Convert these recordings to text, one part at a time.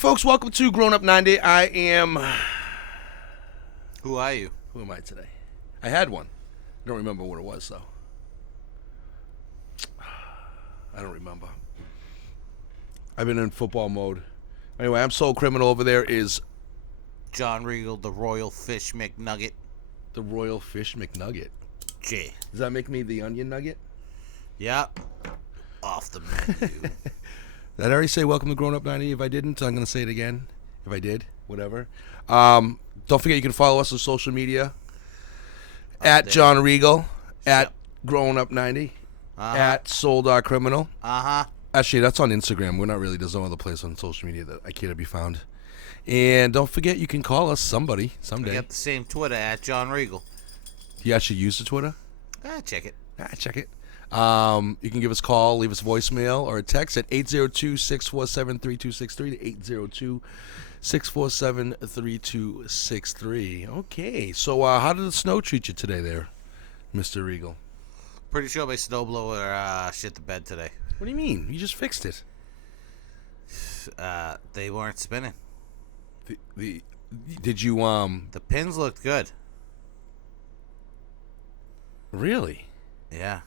folks, welcome to Grown Up 90. I am... Who are you? Who am I today? I had one. I don't remember what it was, though. I don't remember. I've been in football mode. Anyway, I'm Soul Criminal. Over there is... John Regal, the Royal Fish McNugget. The Royal Fish McNugget. Gee. Does that make me the Onion Nugget? Yeah. Off the menu. Did I already say welcome to Grown Up 90? If I didn't, I'm going to say it again. If I did, whatever. Don't forget you can follow us on social media. At John Regal. At Grown Up 90. At Soul Criminal. Actually, that's on Instagram. We're not really, there's no other place on social media that I can't be found. And don't forget you can call us someday. We got the same Twitter at John Regal. You actually use the Twitter? Check it. Check it. You can give us a call, leave us a voicemail or a text at 802-647-3263 802-647-3263. Okay, so how did the snow treat you today there, Mr. Regal? Pretty sure my snowblower shit the bed today. What do you mean? You just fixed it. They weren't spinning. Did you The pins looked good. Really? Yeah.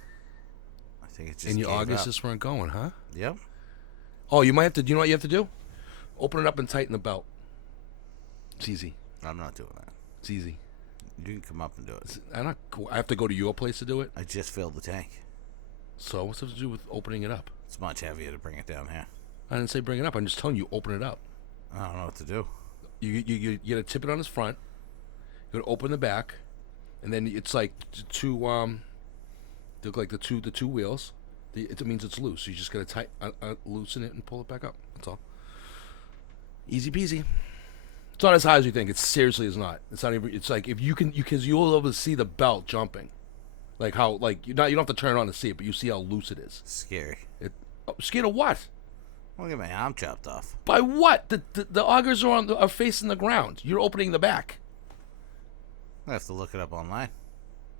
I think it just and your gave augers up. just weren't going, huh? Yep. Oh, you might have to. Do you know what you have to do? Open it up and tighten the belt. It's easy. I'm not doing that. It's easy. You can come up and do it. I have to go to your place to do it. I just filled the tank. So what's it to do with opening it up? It's much heavier to bring it down here. I didn't say bring it up. I'm just telling you, open it up. I don't know what to do. You got to tip it on his front. You got to open the back, and then it's like two they look like the two wheels. It means it's loose. So you just got to loosen it and pull it back up. That's all. Easy peasy. It's not as high as you think. It seriously is not. It's not even. It's like if you can, because you'll be able to see the belt jumping, like how you don't have to turn it on to see it, but you see how loose it is. Scary. Scared of what? I'll get my arm chopped off. By what? The augers are facing the ground. You're opening the back. I have to look it up online.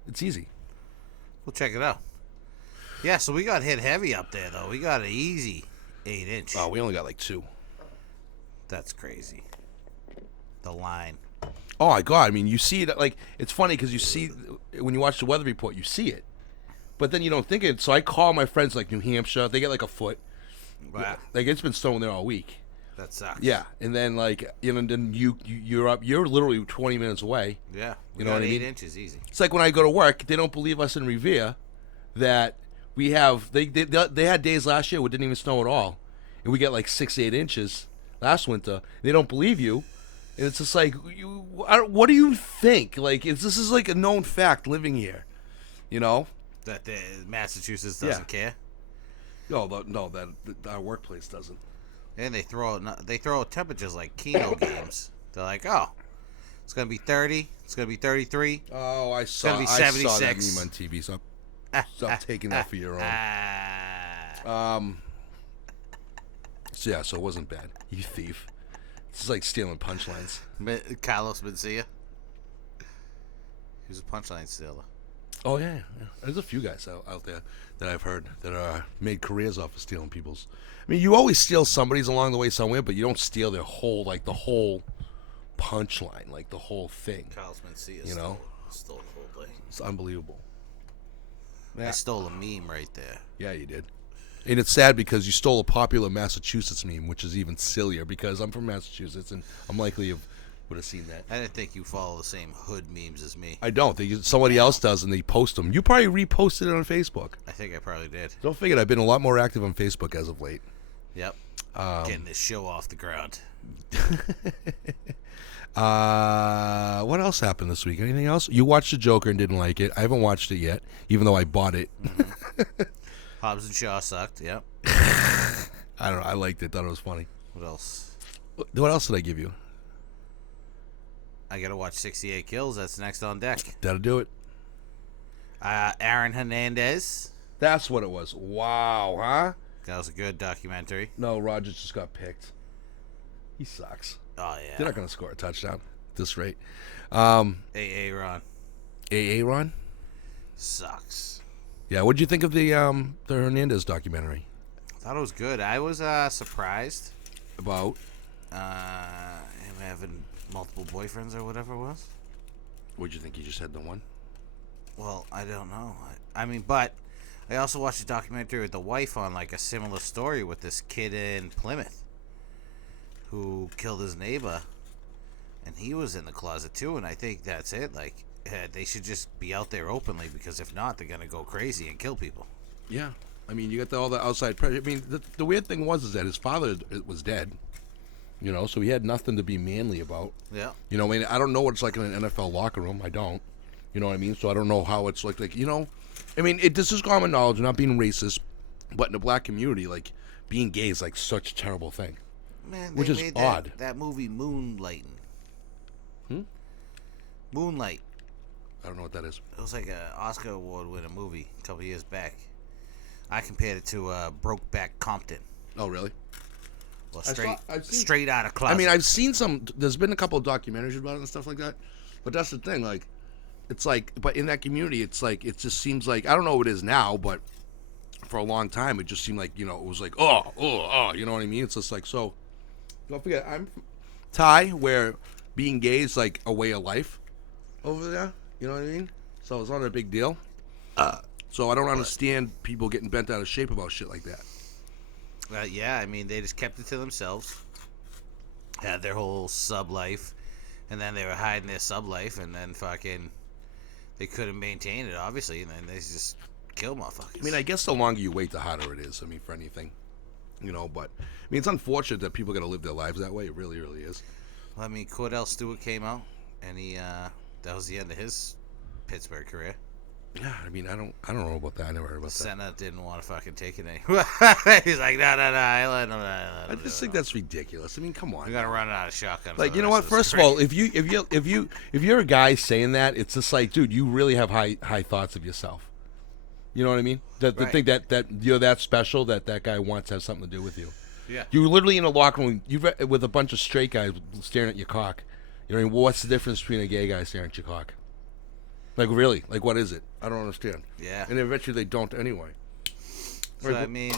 It's easy. We'll check it out. Yeah, so we got hit heavy up there, though. We got an easy 8-inch. Oh, we only got like 2. That's crazy. The line. Oh, my God. I mean, you see it. Like, it's funny because you see, when you watch the weather report, you see it. But then you don't think it. So I call my friends like New Hampshire. They get like a foot. Wow. Like, it's been snowing there all week. That sucks. Yeah. And then, like, then you're up. You're literally 20 minutes away. Yeah. You know what I mean? 8 inches easy. It's like when I go to work, they don't believe us in Revere that we have, they had days last year where it didn't even snow at all. And we get like 6-8 inches last winter. They don't believe you. And it's just like, what do you think? Like, this is like a known fact living here. You know? That Massachusetts doesn't care? No, that our workplace doesn't. And they throw out temperatures like Keno games. They're like, oh, it's going to be 30. It's going to be 33. Oh, I saw that meme on TV. Stop taking that for your own. So it wasn't bad. You thief. This is like stealing punchlines. Carlos Mencia. He was a punchline stealer. Oh, yeah. There's a few guys out there that I've heard that are made careers off of stealing people's. I mean, you always steal somebody's along the way somewhere, but you don't steal their whole, like the whole punchline, like the whole thing. Carlos Mencia stole the whole thing. It's unbelievable. I stole a meme right there. Yeah, you did. And it's sad because you stole a popular Massachusetts meme, which is even sillier because I'm from Massachusetts and I'm likely would have seen that. I didn't think you follow the same hood memes as me. I don't. Somebody else does, and they post them. You probably reposted it on Facebook. I think I probably did. Don't forget, I've been a lot more active on Facebook as of late. Yep. Getting this show off the ground. What else happened this week? Anything else? You watched The Joker and didn't like it. I haven't watched it yet, even though I bought it. Hobbs and Shaw sucked, yep. I don't know. I liked it. Thought it was funny. What else? What else did I give you? I got to watch 68 Kills. That's next on deck. That'll do it. Aaron Hernandez. That's what it was. Wow, huh? That was a good documentary. No, Rogers just got picked. He sucks. Oh, yeah. They're not going to score a touchdown at this rate. Aaron. Aaron? Sucks. Yeah, what'd you think of the Hernandez documentary? I thought it was good. I was surprised. About? him having multiple boyfriends or whatever it was. What'd you think? He just had the one? Well, I don't know. I mean, but I also watched a documentary with the wife on like a similar story with this kid in Plymouth who killed his neighbor, and he was in the closet too. And I think that's it. Like, they should just be out there openly, because if not, they're gonna go crazy and kill people. Yeah. I mean, you got all the outside pressure. I mean, the weird thing was that his father was dead. You know, so he had nothing to be manly about. Yeah. You know, I mean, I don't know what it's like in an NFL locker room. I don't. You know what I mean? So I don't know how it's like, you know, I mean, this is common knowledge, not being racist, but in the black community, like, being gay is like such a terrible thing. Man, which is made odd. That movie Moonlighting. Moonlight. I don't know what that is. It was like an Oscar award winning movie a couple years back. I compared it to Brokeback Compton. Oh, really? Well, I've seen, straight out of closet. I mean, I've seen some. There's been a couple of documentaries about it and stuff like that. But that's the thing. Like, it's like, but in that community, it's like, it just seems like, I don't know what it is now, but for a long time, it just seemed like, you know, it was like, oh, you know what I mean? It's just like, so, don't forget, I'm from Thai, where being gay is like a way of life over there. You know what I mean? So it's not a big deal. So I don't understand people getting bent out of shape about shit like that. Yeah, I mean, they just kept it to themselves. Had their whole sub life, and then they were hiding their sub life, and then fucking they couldn't maintain it, obviously, and then they just kill motherfuckers. I mean, I guess the longer you wait, the harder it is. I mean, for anything, you know. But I mean, it's unfortunate that people got to live their lives that way. It really, really is. Well, I mean, Cordell Stewart came out, and he that was the end of his Pittsburgh career. Yeah, I mean, I don't know about that. I never heard about that. Senna didn't want to fucking take it anymore. He's like, no. I just think that's ridiculous. I mean, come on. We gotta run out of shotgun. Like, you know what? First of all, if you're a guy saying that, it's just like, dude, you really have high thoughts of yourself. You know what I mean? That Right. think that you're that special that guy wants to have something to do with you. Yeah. You're literally in a locker room with a bunch of straight guys staring at your cock. You know what I mean? What's the difference between a gay guy staring at your cock? Like, really? Like, what is it? I don't understand. Yeah. And eventually they don't anyway. So, I mean,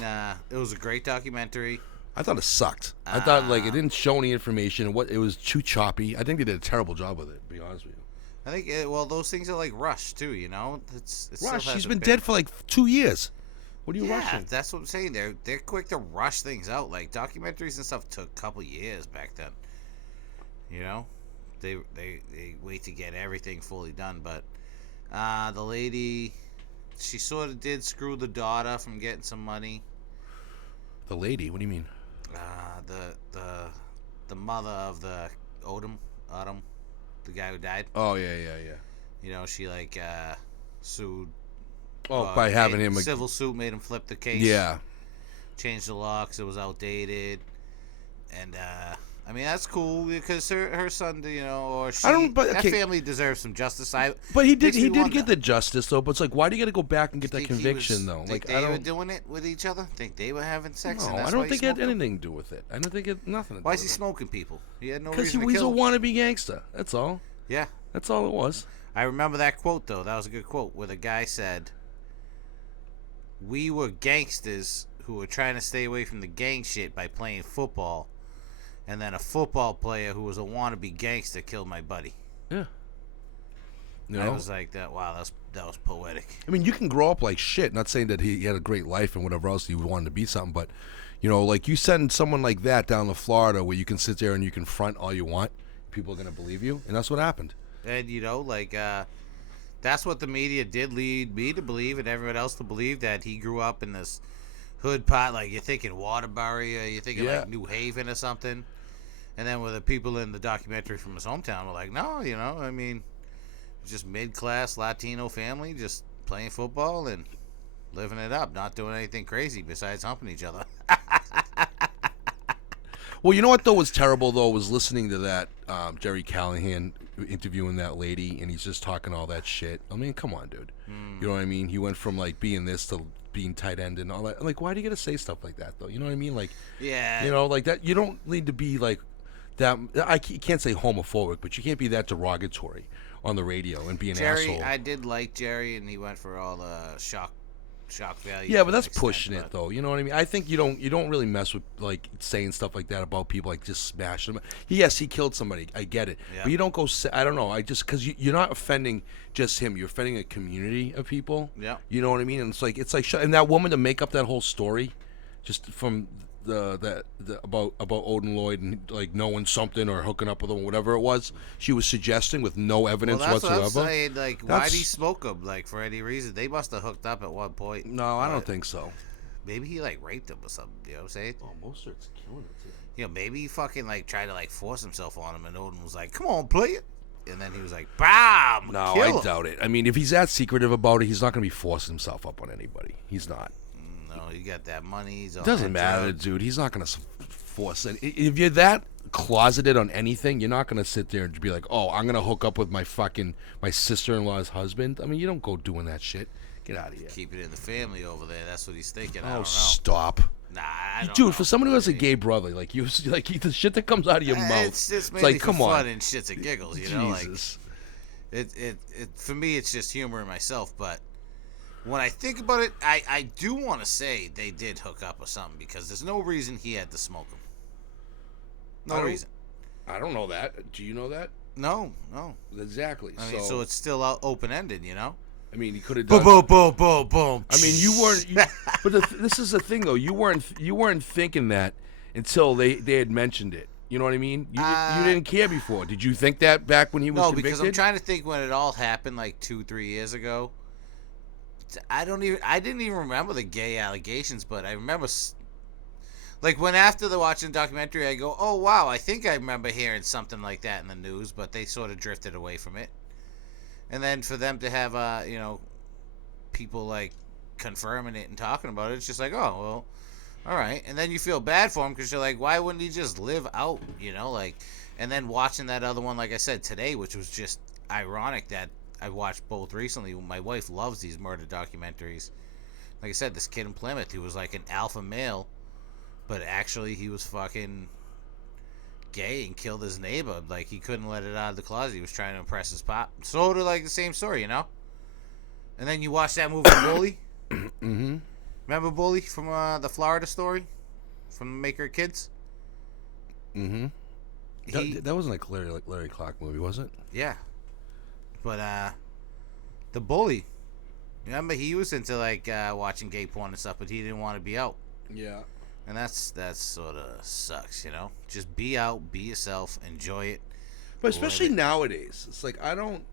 it was a great documentary. I thought it sucked. I thought, like, it didn't show any information. It was too choppy. I think they did a terrible job with it, to be honest with you. I think, well, those things are like Rush, too, you know? It's Rush, still has she's a been bit- dead for, like, 2 years. What are you Yeah, rushing? that's what I'm saying. They're quick to rush things out. Like, documentaries and stuff took a couple years back then. You know? They wait to get everything fully done, but the lady, she sort of did screw the daughter from getting some money. The lady? What do you mean? The mother of the Odom, the guy who died. Oh, yeah. You know, she like sued. Oh, by having him... civil suit, made him flip the case. Yeah. Changed the law because it was outdated, and I mean, that's cool because her son, you know, or she, that family deserves some justice. But he did get the justice though. But it's like, why do you got to go back and get that conviction though? Like, they were doing it with each other. Think they were having sex? No, and that's I don't why think it had anything to do with it. I don't think it had nothing to do. Why with is he it. smoking people? He had no Because reason to he's a kill. wannabe gangster. That's all. Yeah, that's all it was. I remember that quote though. That was a good quote where the guy said, "We were gangsters who were trying to stay away from the gang shit by playing football." And then a football player who was a wannabe gangster killed my buddy. Yeah. You know? I was like, that was poetic. I mean, you can grow up like shit. Not saying that he had a great life and whatever else you wanted to be something, but you know, like you send someone like that down to Florida where you can sit there and you can front all you want, people are gonna believe you, and that's what happened. And you know, like that's what the media did lead me to believe, and everyone else to believe, that he grew up in this hood pot. Like you're thinking Waterbury, or you're thinking like New Haven or something. And then with the people in the documentary from his hometown were like, no, you know, I mean, just mid-class Latino family, just playing football and living it up, not doing anything crazy besides humping each other. Well, you know what, though, was terrible, though, was listening to that Jerry Callahan interviewing that lady, and he's just talking all that shit. I mean, come on, dude. You know what I mean? He went from, like, being this to being tight end and all that. Like, why do you got to say stuff like that, though? You know what I mean? Like, yeah. You know, like that. You don't need to be, like, that. You can't say homophobic, but you can't be that derogatory on the radio and be an asshole. I did like Jerry, and he went for all the shock shock value. Yeah, to but an that's extent, pushing but- it, though. You know what I mean? I think you don't really mess with like saying stuff like that about people, like just smashing them. Yes, he killed somebody. I get it, Yeah. but you don't go. I don't know. I just because you're not offending just him. You're offending a community of people. Yeah. You know what I mean? And it's like and that woman to make up that whole story, just from the about Odin Lloyd and like knowing something or hooking up with him, whatever it was, she was suggesting with no evidence Well, that's whatsoever. what I'm saying. Like, why'd That's- he smoke him? Like, for any reason? They must have hooked up at one point. No, I don't But think so. Maybe he, like, raped him or something. You know what I'm saying? Oh, Mostert's killing it too. You know, maybe he fucking, like, tried to, like, force himself on him, and Odin was like, come on, play it. And then he was like, BAM! No, kill I him. doubt it. I mean, if he's that secretive about it, he's not going to be forcing himself up on anybody. He's not. No, you got that money. He's It on doesn't that matter, drug. dude. He's not going to force it. If you're that closeted on anything, you're not going to sit there and be like, oh, I'm going to hook up with my sister-in-law's husband. I mean, you don't go doing that shit. Get out of here. Keep it in the family over there. That's what he's thinking. I Oh, don't know. stop. Nah, I don't Dude, know. for someone who has a gay brother, like you, like the shit that comes out of your mouth, It's just it's mainly like, for come fun on. and shits and giggles, you know? Like, Jesus. it for me, it's just humor in myself. But when I think about it, I do want to say they did hook up or something because there's no reason he had to smoke him. No reason. I don't know that. Do you know that? No. Exactly. I mean, so it's still open ended, you know? I mean, he could have Boom, done. boom, boom, boom, boom. I mean, you weren't. But this is the thing, though. You weren't thinking that until they had mentioned it. You know what I mean? You didn't care before. Did you think that back when he was No, convicted? because I'm trying to think when it all happened, like 2-3 years ago. I didn't even remember the gay allegations, but I remember, like when after watching the documentary, I go, oh wow, I think I remember hearing something like that in the news, but they sort of drifted away from it. And then for them to have, people like confirming it and talking about it, it's just like, oh well, all right. And then you feel bad for him because you're like, why wouldn't he just live out, you know, like. And then watching that other one, like I said today, which was just ironic that I watched both recently. My wife loves these murder documentaries. Like I said, this kid in Plymouth, he was like an alpha male, but actually he was fucking gay and killed his neighbor. Like he couldn't let it out of the closet. He was trying to impress his pop. Sort of like the same story, you know. And then you watch that movie Bully. Mm-hmm. Remember Bully from the Florida story, from the maker of Kids? Mm-hmm. That wasn't a Larry Clark movie, was it? Yeah. But the Bully, remember he was into like watching gay porn and stuff, but he didn't want to be out. Yeah. And that's sort of sucks, you know. Just be out, be yourself, enjoy it. But especially nowadays, it's like I don't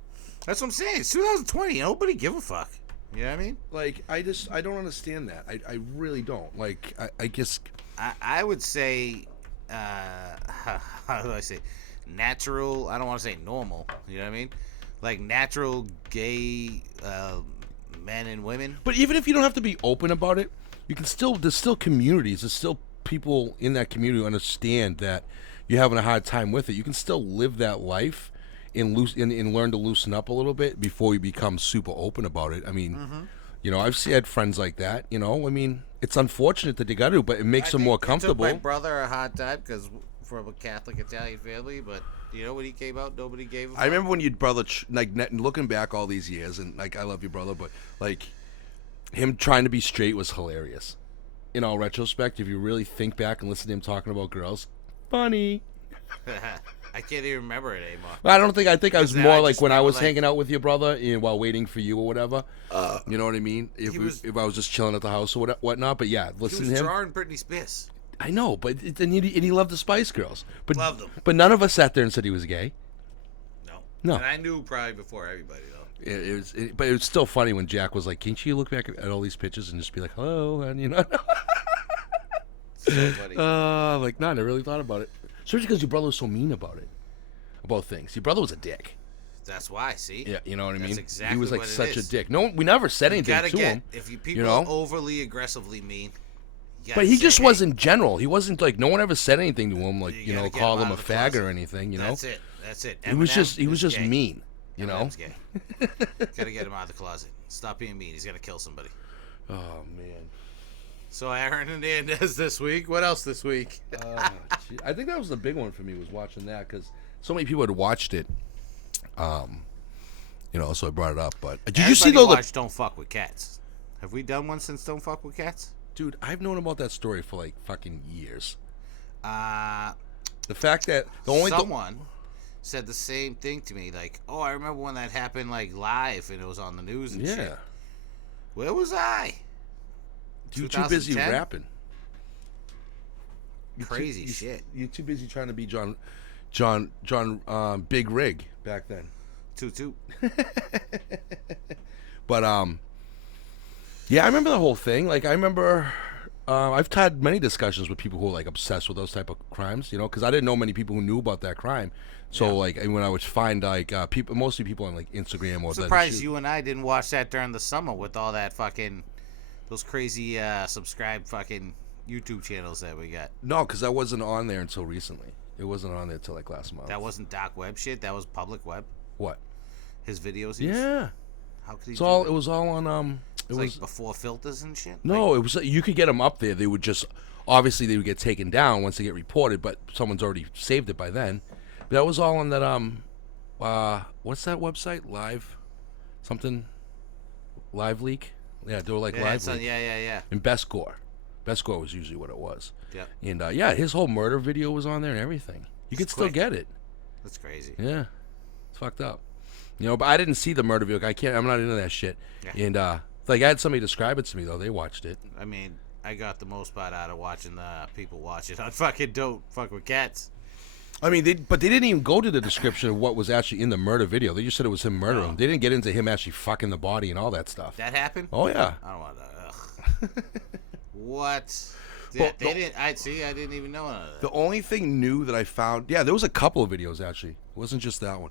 That's what I'm saying. It's 2020. Nobody give a fuck. You know what I mean? like. I don't understand that. I really don't. Like I guess. I would say, how do I say, natural. I don't want to say normal. You know what I mean? Like natural gay men and women. But even if you don't have to be open about it, you can still. There's still communities. There's still people in that community who understand that you're having a hard time with it. You can still live that life and learn to loosen up a little bit before you become super open about it. I mean, you know, I've had friends like that. You know, I mean, it's unfortunate that they got to, but it makes them more comfortable. It took my brother a hard time because from a Catholic Italian family, but you know when he came out, nobody gave a fuck. I remember when your brother, looking back all these years, and like I love your brother, but like him trying to be straight was hilarious. In all retrospect, if you really think back and listen to him talking about girls, funny. I can't even remember it anymore. I think I was Because more I like just when I remember, was like- hanging out with your brother while waiting for you or whatever. You know what I mean? If I was just chilling at the house or whatnot. But yeah, He listen was to him. drawing Britney Spears. I know, but and he loved the Spice Girls. But Loved them. But none of us sat there and said he was gay. No. And I knew probably before everybody though. But it was still funny when Jack was like, "Can't you look back at all these pictures and just be like, hello?" And you know, So funny. like, no, I never really thought about it. Especially because your brother was so mean about it, about things. Your brother was a dick. That's why. See. Yeah, you know what I mean. That's exactly he was like what it such a is. dick. No, we never said You anything gotta to get him. if you people know? are overly aggressively mean. you gotta But he say, just "Hey, was in general. He wasn't like no one ever said anything to him, like You gotta get called him him out a of the faggot closet. or anything. You know, That's it. That's it. he was Eminem just is gay. mean. You know. Eminem's gay. Gotta get him out of the closet. Stop being mean. He's gonna kill somebody. Oh man. So Aaron Hernandez this week. What else this week? Gee, I think that was the big one for me, was watching that because so many people had watched it. You know, so I brought it up. But did you see Everybody though? watch Don't Fuck with Cats. Have we done one since Don't Fuck with Cats? Dude, I've known about that story for like fucking years. Uh, The fact that the only someone said the same thing to me. Like, oh, I remember when that happened like live and it was on the news and shit. Where was I? You're too busy 2010? rapping. Crazy shit. You're too busy trying to be John Big Rig back then. Toot toot. But yeah, I remember the whole thing. Like, I remember I've had many discussions with people who are like obsessed with those type of crimes, you know, because I didn't know many people who knew about that crime. So like, when I would find like people, mostly people on like Instagram or I'm surprised you and I didn't watch that during the summer with all that fucking those crazy subscribe fucking YouTube channels that we got. No, because I wasn't on there until recently. It wasn't on there until like last month. That wasn't dark web shit. That was public web. What? His videos. Yeah. How could he? It's all. It was all on. It was like before filters and shit. No, like, it was. You could get them up there. They would just obviously they would get taken down once they get reported, but someone's already saved it by then. But that was all on that. What's that website? Live Leak. Yeah, they were like Live Leak. Yeah. And Best Gore was usually what it was. Yeah. And yeah, his whole murder video was on there and everything. You could still get it. That's crazy. Yeah, it's fucked up. You know, but I didn't see the murder video. I'm not into that shit. Yeah. And like I had somebody describe it to me though. They watched it. I mean, I got the most part out of watching the people watch it on fucking Don't Fuck with Cats. I mean, they didn't even go to the description of what was actually in the murder video. They just said it was him murdering him. They didn't get into him actually fucking the body and all that stuff. That happened? Oh yeah. I don't want to. What? Well, they didn't. I didn't even know none of that. The only thing new that I found, yeah, there was a couple of videos actually. It wasn't just that one.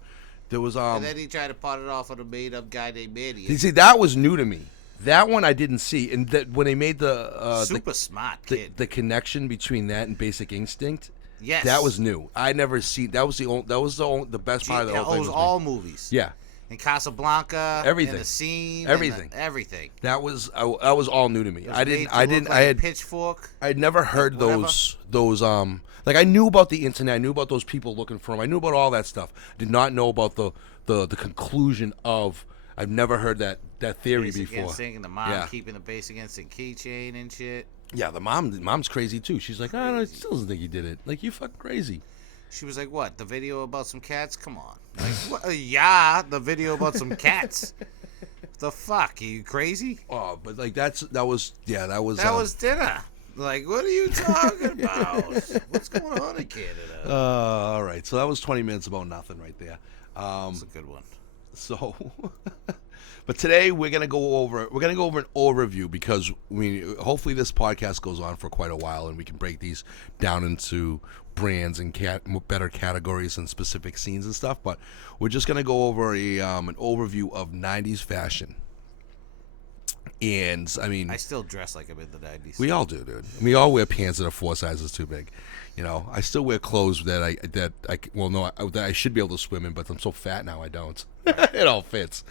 There was And then he tried to pot it off with a made-up guy named Manny. You see, that was new to me. That one I didn't see, and that when they made the super smart kid, the connection between that and Basic Instinct. Yes, that was new. I never seen. That was the best part of the whole thing. It was all movies. Yeah. In Casablanca, everything, and the scene, everything. That was all new to me. I had Pitchfork. I had never heard those like I knew about the internet. I knew about those people looking for him. I knew about all that stuff. I did not know about the conclusion of. I've never heard that theory Basic before. Instinct and the mom keeping the Basic Instinct keychain and shit. Yeah, the mom's crazy too. She's like, I still doesn't think he did it. Like, you fucking crazy. She was like, what? The video about some cats? Come on. Like, what? Yeah, the video about some cats. The fuck? Are you crazy? Oh, but like that was That was dinner. Like, what are you talking about? What's going on in Canada? All right. So that was 20 minutes about nothing right there. That's a good one. So, but today we're gonna go over an overview because hopefully this podcast goes on for quite a while and we can break these down into brands and better categories and specific scenes and stuff. But we're just gonna go over an overview of 90s fashion. And I mean, I still dress like I'm in the 90s. We all do, dude. We all wear pants that are 4 sizes too big. You know, I still wear clothes that I should be able to swim in, but I'm so fat now I don't. It all fits,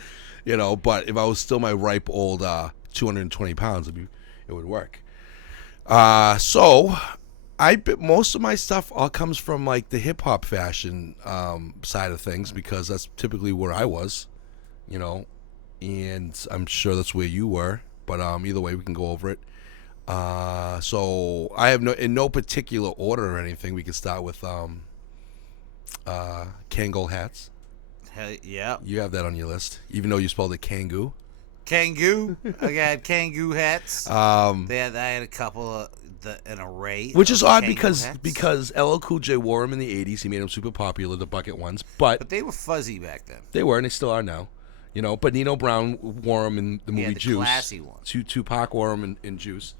you know. But if I was still my ripe old 220 pounds, it would work. So most of my stuff all comes from like the hip hop fashion side of things because that's typically where I was, you know, and I'm sure that's where you were. But either way, we can go over it. So I have in no particular order or anything. We can start with Kangol hats. Hell, yeah. You have that on your list, even though you spelled it Kangoo. Kangoo. I got Kangoo hats. I had a couple of an array. Which is odd because LL Cool J wore them in the 80s. He made them super popular, the bucket ones. But they were fuzzy back then. They were, and they still are now. You know, but Nino Brown wore them in the movie Juice. Classy ones. Tupac wore them in Juice.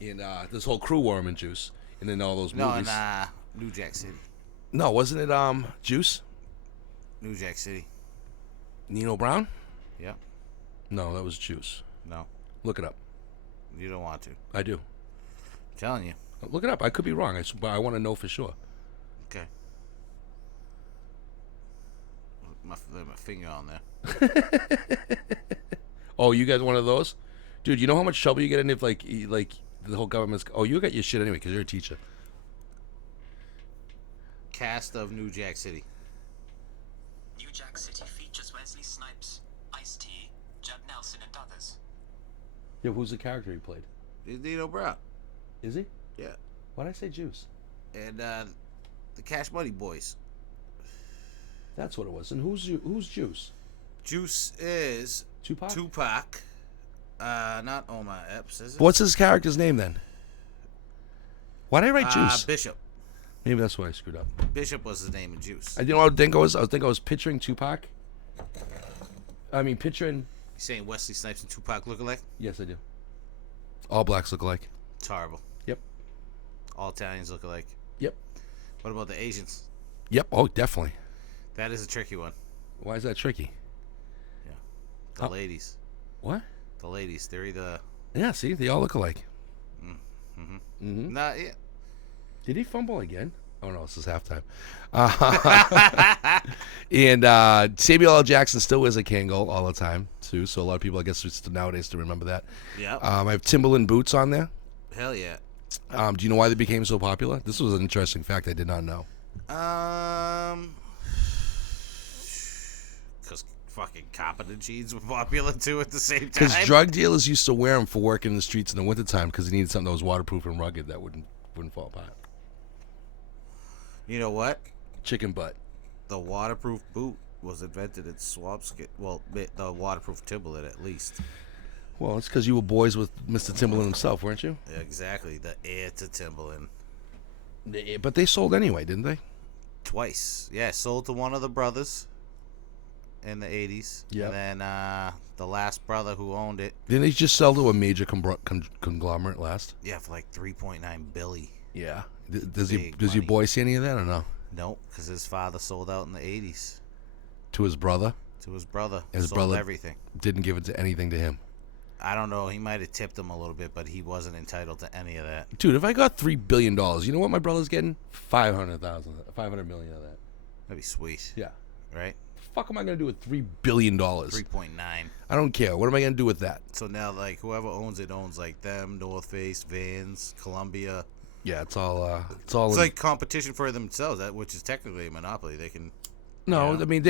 And this whole crew wore them in Juice. And then all those movies. No, in New Jack City. No, wasn't it Juice? New Jack City. Nino Brown? Yep. No, that was Juice. No. Look it up. You don't want to. I do. I'm telling you. Look it up. I could be wrong, but I want to know for sure. Okay. My finger on there. Oh, you got one of those? Dude, you know how much trouble you get in if like the whole government's... Oh, you got your shit anyway because you're a teacher. Cast of New Jack City. New Jack City features Wesley Snipes, Ice-T, Judd Nelson, and others. Yeah, who's the character he played? He's Dino Brown. Is he? Yeah. Why'd I say Juice? And the Cash Money Boys. That's what it was. And who's Juice? Juice is Tupac? Tupac. Not Omar Epps, is it? What's his character's name then? Why'd I write Juice? Bishop. Maybe that's why I screwed up. Bishop was his name in Juice. You know what I think I was? I think I was picturing Tupac. I mean, picturing... You saying Wesley Snipes and Tupac look alike? Yes, I do. All blacks look alike. It's horrible. Yep. All Italians look alike. Yep. What about the Asians? Yep. Oh, definitely. That is a tricky one. Why is that tricky? Yeah. The ladies. What? The ladies. They're either... Yeah, see? They all look alike. Mm-hmm. Mm-hmm. Nah, yeah. Did he fumble again? Oh, no, this is halftime. And Samuel L. Jackson still wears a Kangol all the time, too. So a lot of people, I guess, just nowadays to remember that. Yeah. I have Timberland boots on there. Hell yeah. Do you know why they became so popular? This was an interesting fact I did not know. Because fucking competent jeans were popular too at the same time. Because drug dealers used to wear them for working in the streets in the wintertime because they needed something that was waterproof and rugged that wouldn't fall apart. You know what? Chicken butt. The waterproof boot was invented in Swampscott. Well, the waterproof Timberland at least. Well, it's because you were boys with Mr. Timberland himself, weren't you? Exactly. The heir to Timberland. But they sold anyway, didn't they? Twice. Yeah, sold to one of the brothers in the 80s. Yep. And then the last brother who owned it. Didn't they just sell to a major conglomerate last? Yeah, for like $3.9 billion. Yeah. Does Big your money. boy see any of that or no? Nope, because his father sold out in the 80s To his brother? to his brother. His sold brother everything. Didn't give it to anything to him. I don't know. He might have tipped him a little bit, but he wasn't entitled to any of that. Dude, if I got $3 billion, you know what my brother's getting? 500 million of that. That'd be sweet. Yeah. Right? Fuck am I gonna do with $3 billion? 3.9. I don't care. What am I gonna do with that? So now, like, whoever owns it owns, like, them, North Face, Vans, Columbia. Yeah, it's all. It's like competition for themselves, which is technically a monopoly. They can... No, Yeah. I mean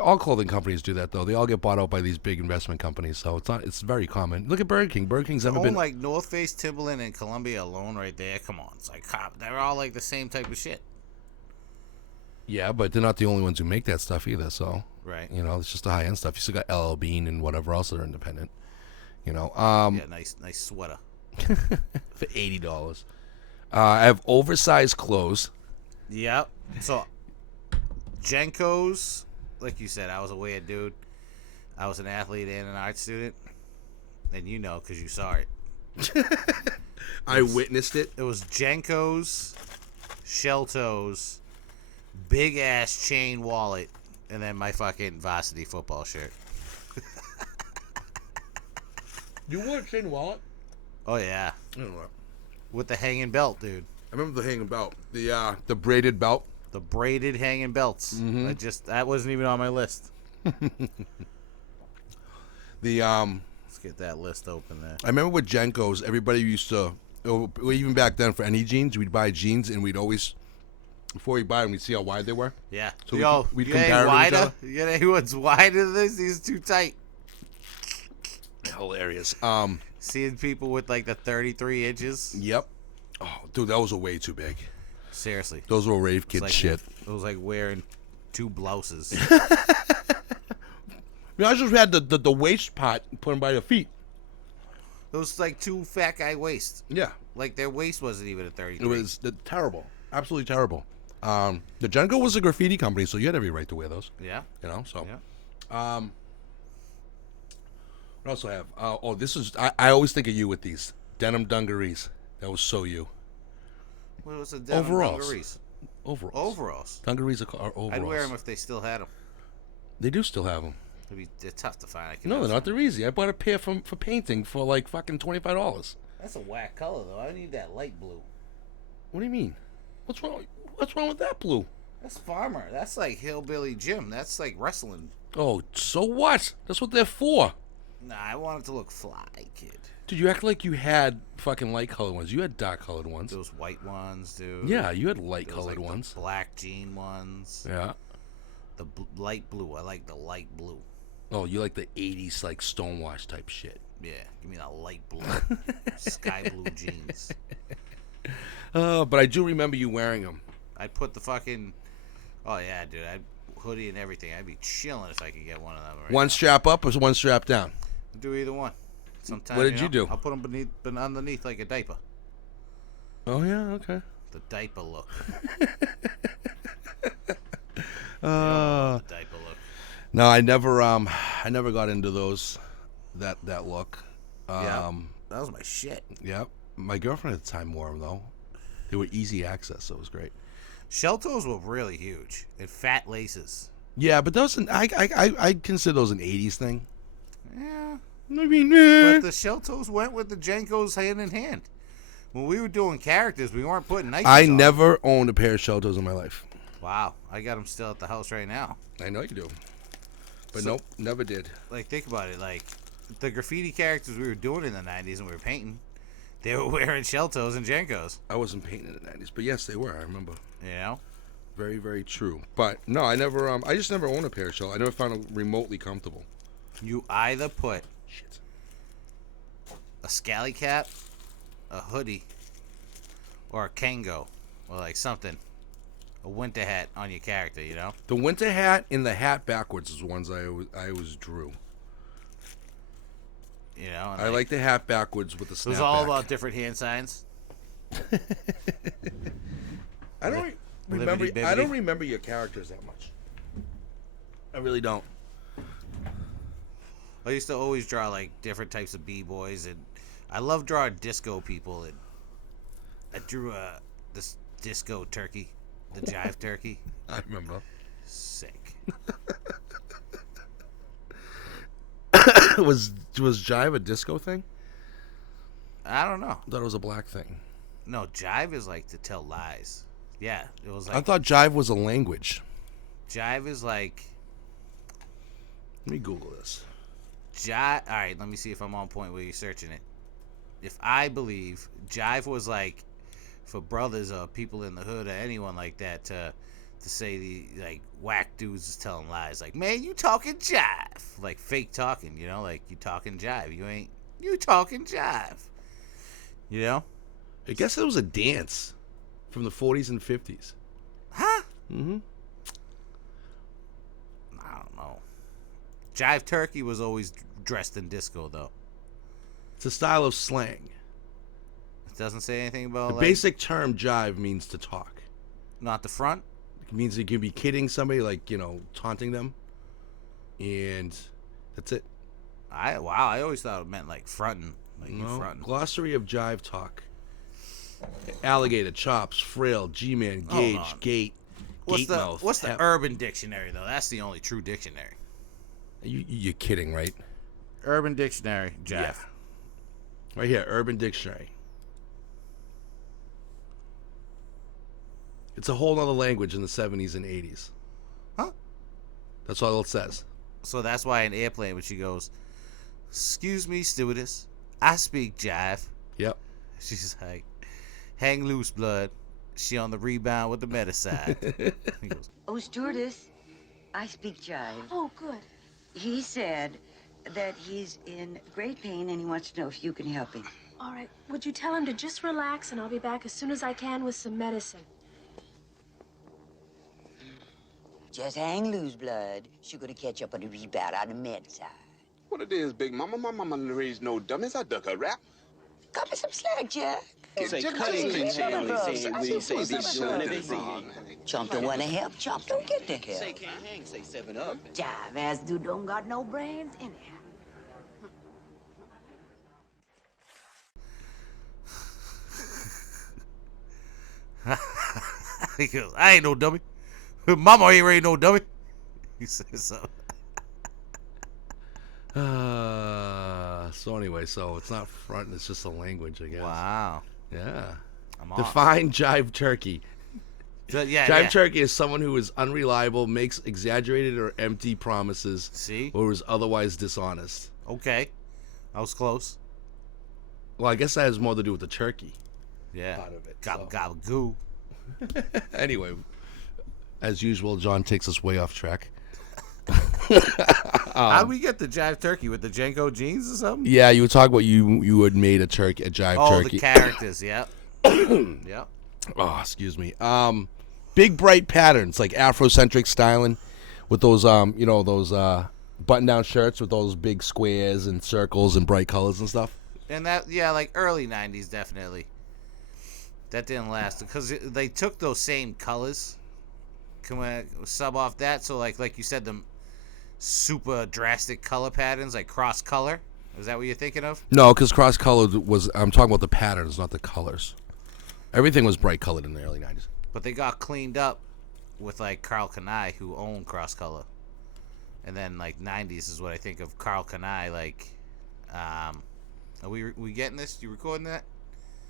all clothing companies do that though. They all get bought out by these big investment companies, so it's not. It's very common. Look at Burger King. Burger King's never own, been. like, North Face, Timberland, and Columbia alone right there. Come on. It's like, they're all, like, the same type of shit. Yeah, but they're not the only ones who make that stuff either. So Right. you know, it's just the high end stuff. You still got LL Bean and whatever else that are independent. You know, Yeah, nice sweater. for $80. I have oversized clothes. Yep. So, Jenko's, like you said, I was a weird dude. I was an athlete and an art student. And you know, because you saw it. I witnessed it. It was Jenko's, shell toes, big ass chain wallet, and then my fucking varsity football shirt. You wore a chain wallet? Oh, yeah. I don't know. With the hanging belt, dude. I remember the hanging belt, the braided belt. The braided hanging belts. Mm-hmm. That wasn't even on my list. Let's get that list open there. I remember with Jenko's, everybody used to, even back then for any jeans, we'd buy jeans and we'd always, before we buy them, we'd see how wide they were. Yeah. So we'd you compare ain't them to each wider? other. You got anyone's wider than this? These are too tight. Hilarious. Seeing people with like the 33 inches. Yep. Oh, dude, those were way too big. Seriously. Those were rave It's kid like, shit. It was like wearing 2 blouses. I just had the waist part put them by the feet. It was like 2 fat guy waists. Yeah. Like their waist wasn't even a 33. It was terrible. Absolutely terrible. The Jenko was a graffiti company, so you had every right to wear those. Yeah. You know, so. Yeah. What else do I have? This is, I always think of you with these. Denim dungarees. That was so you. What was the denim Overalls. dungarees? Overalls. Dungarees are overalls. I'd wear them if they still had them. They do still have them. They're tough to find. No, they're not. They're easy. I bought a pair for painting for like fucking $25. That's a whack color though. I need that light blue. What do you mean? What's wrong? What's wrong with that blue? That's farmer. That's like hillbilly Jim. That's like wrestling. Oh, so what? That's what they're for. Nah, I want it to look fly, kid. Dude, you act like you had fucking light colored ones. You had dark colored ones. Those white ones, dude. Yeah, you had light There was, colored like, ones. the black jean ones. Yeah. The light blue. I like the light blue. Oh, you like the 80s like stonewash type shit. Yeah, give me that light blue, sky blue jeans. But I do remember you wearing them. I'd put the fucking. Oh yeah, dude. I'd hoodie and everything. I'd be chilling if I could get one of them. Right One now. strap up or one strap down? I'd do either one. Sometimes. What did you do? I'll put them underneath like a diaper. Oh yeah, okay. The diaper look. Uh, The diaper look. no, I never got into those, that look. Yeah, that was my shit. Yeah, my girlfriend at the time wore them though. They were easy access, so it was great. Shell toes were really huge and fat laces. Yeah, but those, I consider those an '80s thing. Yeah, I mean, but the shell toes went with the Jenkos hand in hand. When we were doing characters, we weren't putting Nikes I on. never owned a pair of shell toes in my life. Wow, I got them still at the house right now. I know you do, but So- nope, never did. Like, think about it. Like, the graffiti characters we were doing in the 90s and we were painting, they were wearing shell toes and Jenkos. I wasn't painting in the '90s, but yes, they were. I remember. You know? Very, very true. But no, I never. I just never owned a pair of shell. I never found them remotely comfortable. You either put Shit. a scally cap, a hoodie, or a Kango, or like something, a winter hat on your character, you know? The winter hat and the hat backwards is the ones I always drew. You know? And I like the hat backwards with the it snapback. was all about different hand signs. I don't remember. Liberty, I don't bibbity. remember your characters that much. I really don't. I used to always draw like different types of b-boys, and I love drawing disco people. And I drew this disco turkey, the jive turkey. I remember. Sick. was jive a disco thing? I don't know. I thought it was a black thing. No, jive is like to tell lies. Yeah, it was like I thought jive was a language. jive is like Let me Google this. jive. All right, let me see if I'm on point where you're searching it. If I believe jive was like for brothers or people in the hood or anyone like that to say the like whack dudes is telling lies. Like, man, you talking jive, like fake talking. You know, like you talking jive. You talking jive. You know? I guess it was a dance from the 40s and 50s. Huh? Mm-hmm. I don't know. Jive turkey was always dressed in disco though. It's a style of slang. It doesn't say anything about The like basic term jive means to talk. not the front. It means you can be kidding somebody, like, taunting them. And that's it. I always thought it meant like fronting. Like you No. fronting. Glossary of jive talk. Alligator, chops, frail, G-man, gauge, on. gate, What's gate the mouth. what's the hep. Urban Dictionary though? That's the only true dictionary. You're kidding, right? Urban Dictionary, jive. Yeah. Right here, Urban Dictionary. It's a whole other language in the 70s and 80s. Huh? That's all it says. So that's why in Airplane when she goes, "Excuse me, stewardess, I speak jive." Yep. She's like, "Hang loose, blood. She on the rebound with the medicine." He goes, Oh, stewardess, I speak jive. Oh, good. He said that he's in great pain and he wants to know if you can help him. All right. Would you tell him to just relax and I'll be back as soon as I can with some medicine? Just hang loose, blood. She's gonna catch up on the rebound on the med side. What it is, Big Mama? My mama didn't raise no dummies. I duck a rap. Cut me some slack, Jack. Say Jack, cutting Jack, cliche only Jack, saying Jack, when you Jack, say Jack, be Jack, doing Jack, everything. Chump don't wanna help, Chump don't get the Say help. can't hang, say 7 up. Jive ass dude don't got no brains anyhow. he goes, "I ain't no dummy. Mama ain't no dummy." He says so. So anyway, so it's not front, it's just a language, I guess. Wow. Yeah. I'm off. Define jive turkey. So, yeah, Jive yeah. turkey is someone who is unreliable, makes exaggerated or empty promises, See? or is otherwise dishonest. Okay. I was close. Well, I guess that has more to do with the turkey. Yeah. Part of it, Gobble, so. gobble, goo. Anyway, as usual, John takes us way off track. How'd we get the jive turkey with the Jenko jeans or something? Yeah, you were talking about you had made a jive Oh, turkey. the characters. Yep. Yep. Oh, excuse me. Big bright patterns like Afrocentric styling, with those those button-down shirts with those big squares and circles and bright colors and stuff. And that, yeah, like early 90s, definitely. That didn't last because they took those same colors. Can we sub off that? So, like you said, the super drastic color patterns, like cross color. Is that what you're thinking of? No, because cross colored was. I'm talking about the patterns, not the colors. Everything was bright colored in the early 90s. But they got cleaned up with like Carl Kanai, who owned cross color. And then like 90s is what I think of Carl Kanai. Like, are we getting this? You recording that?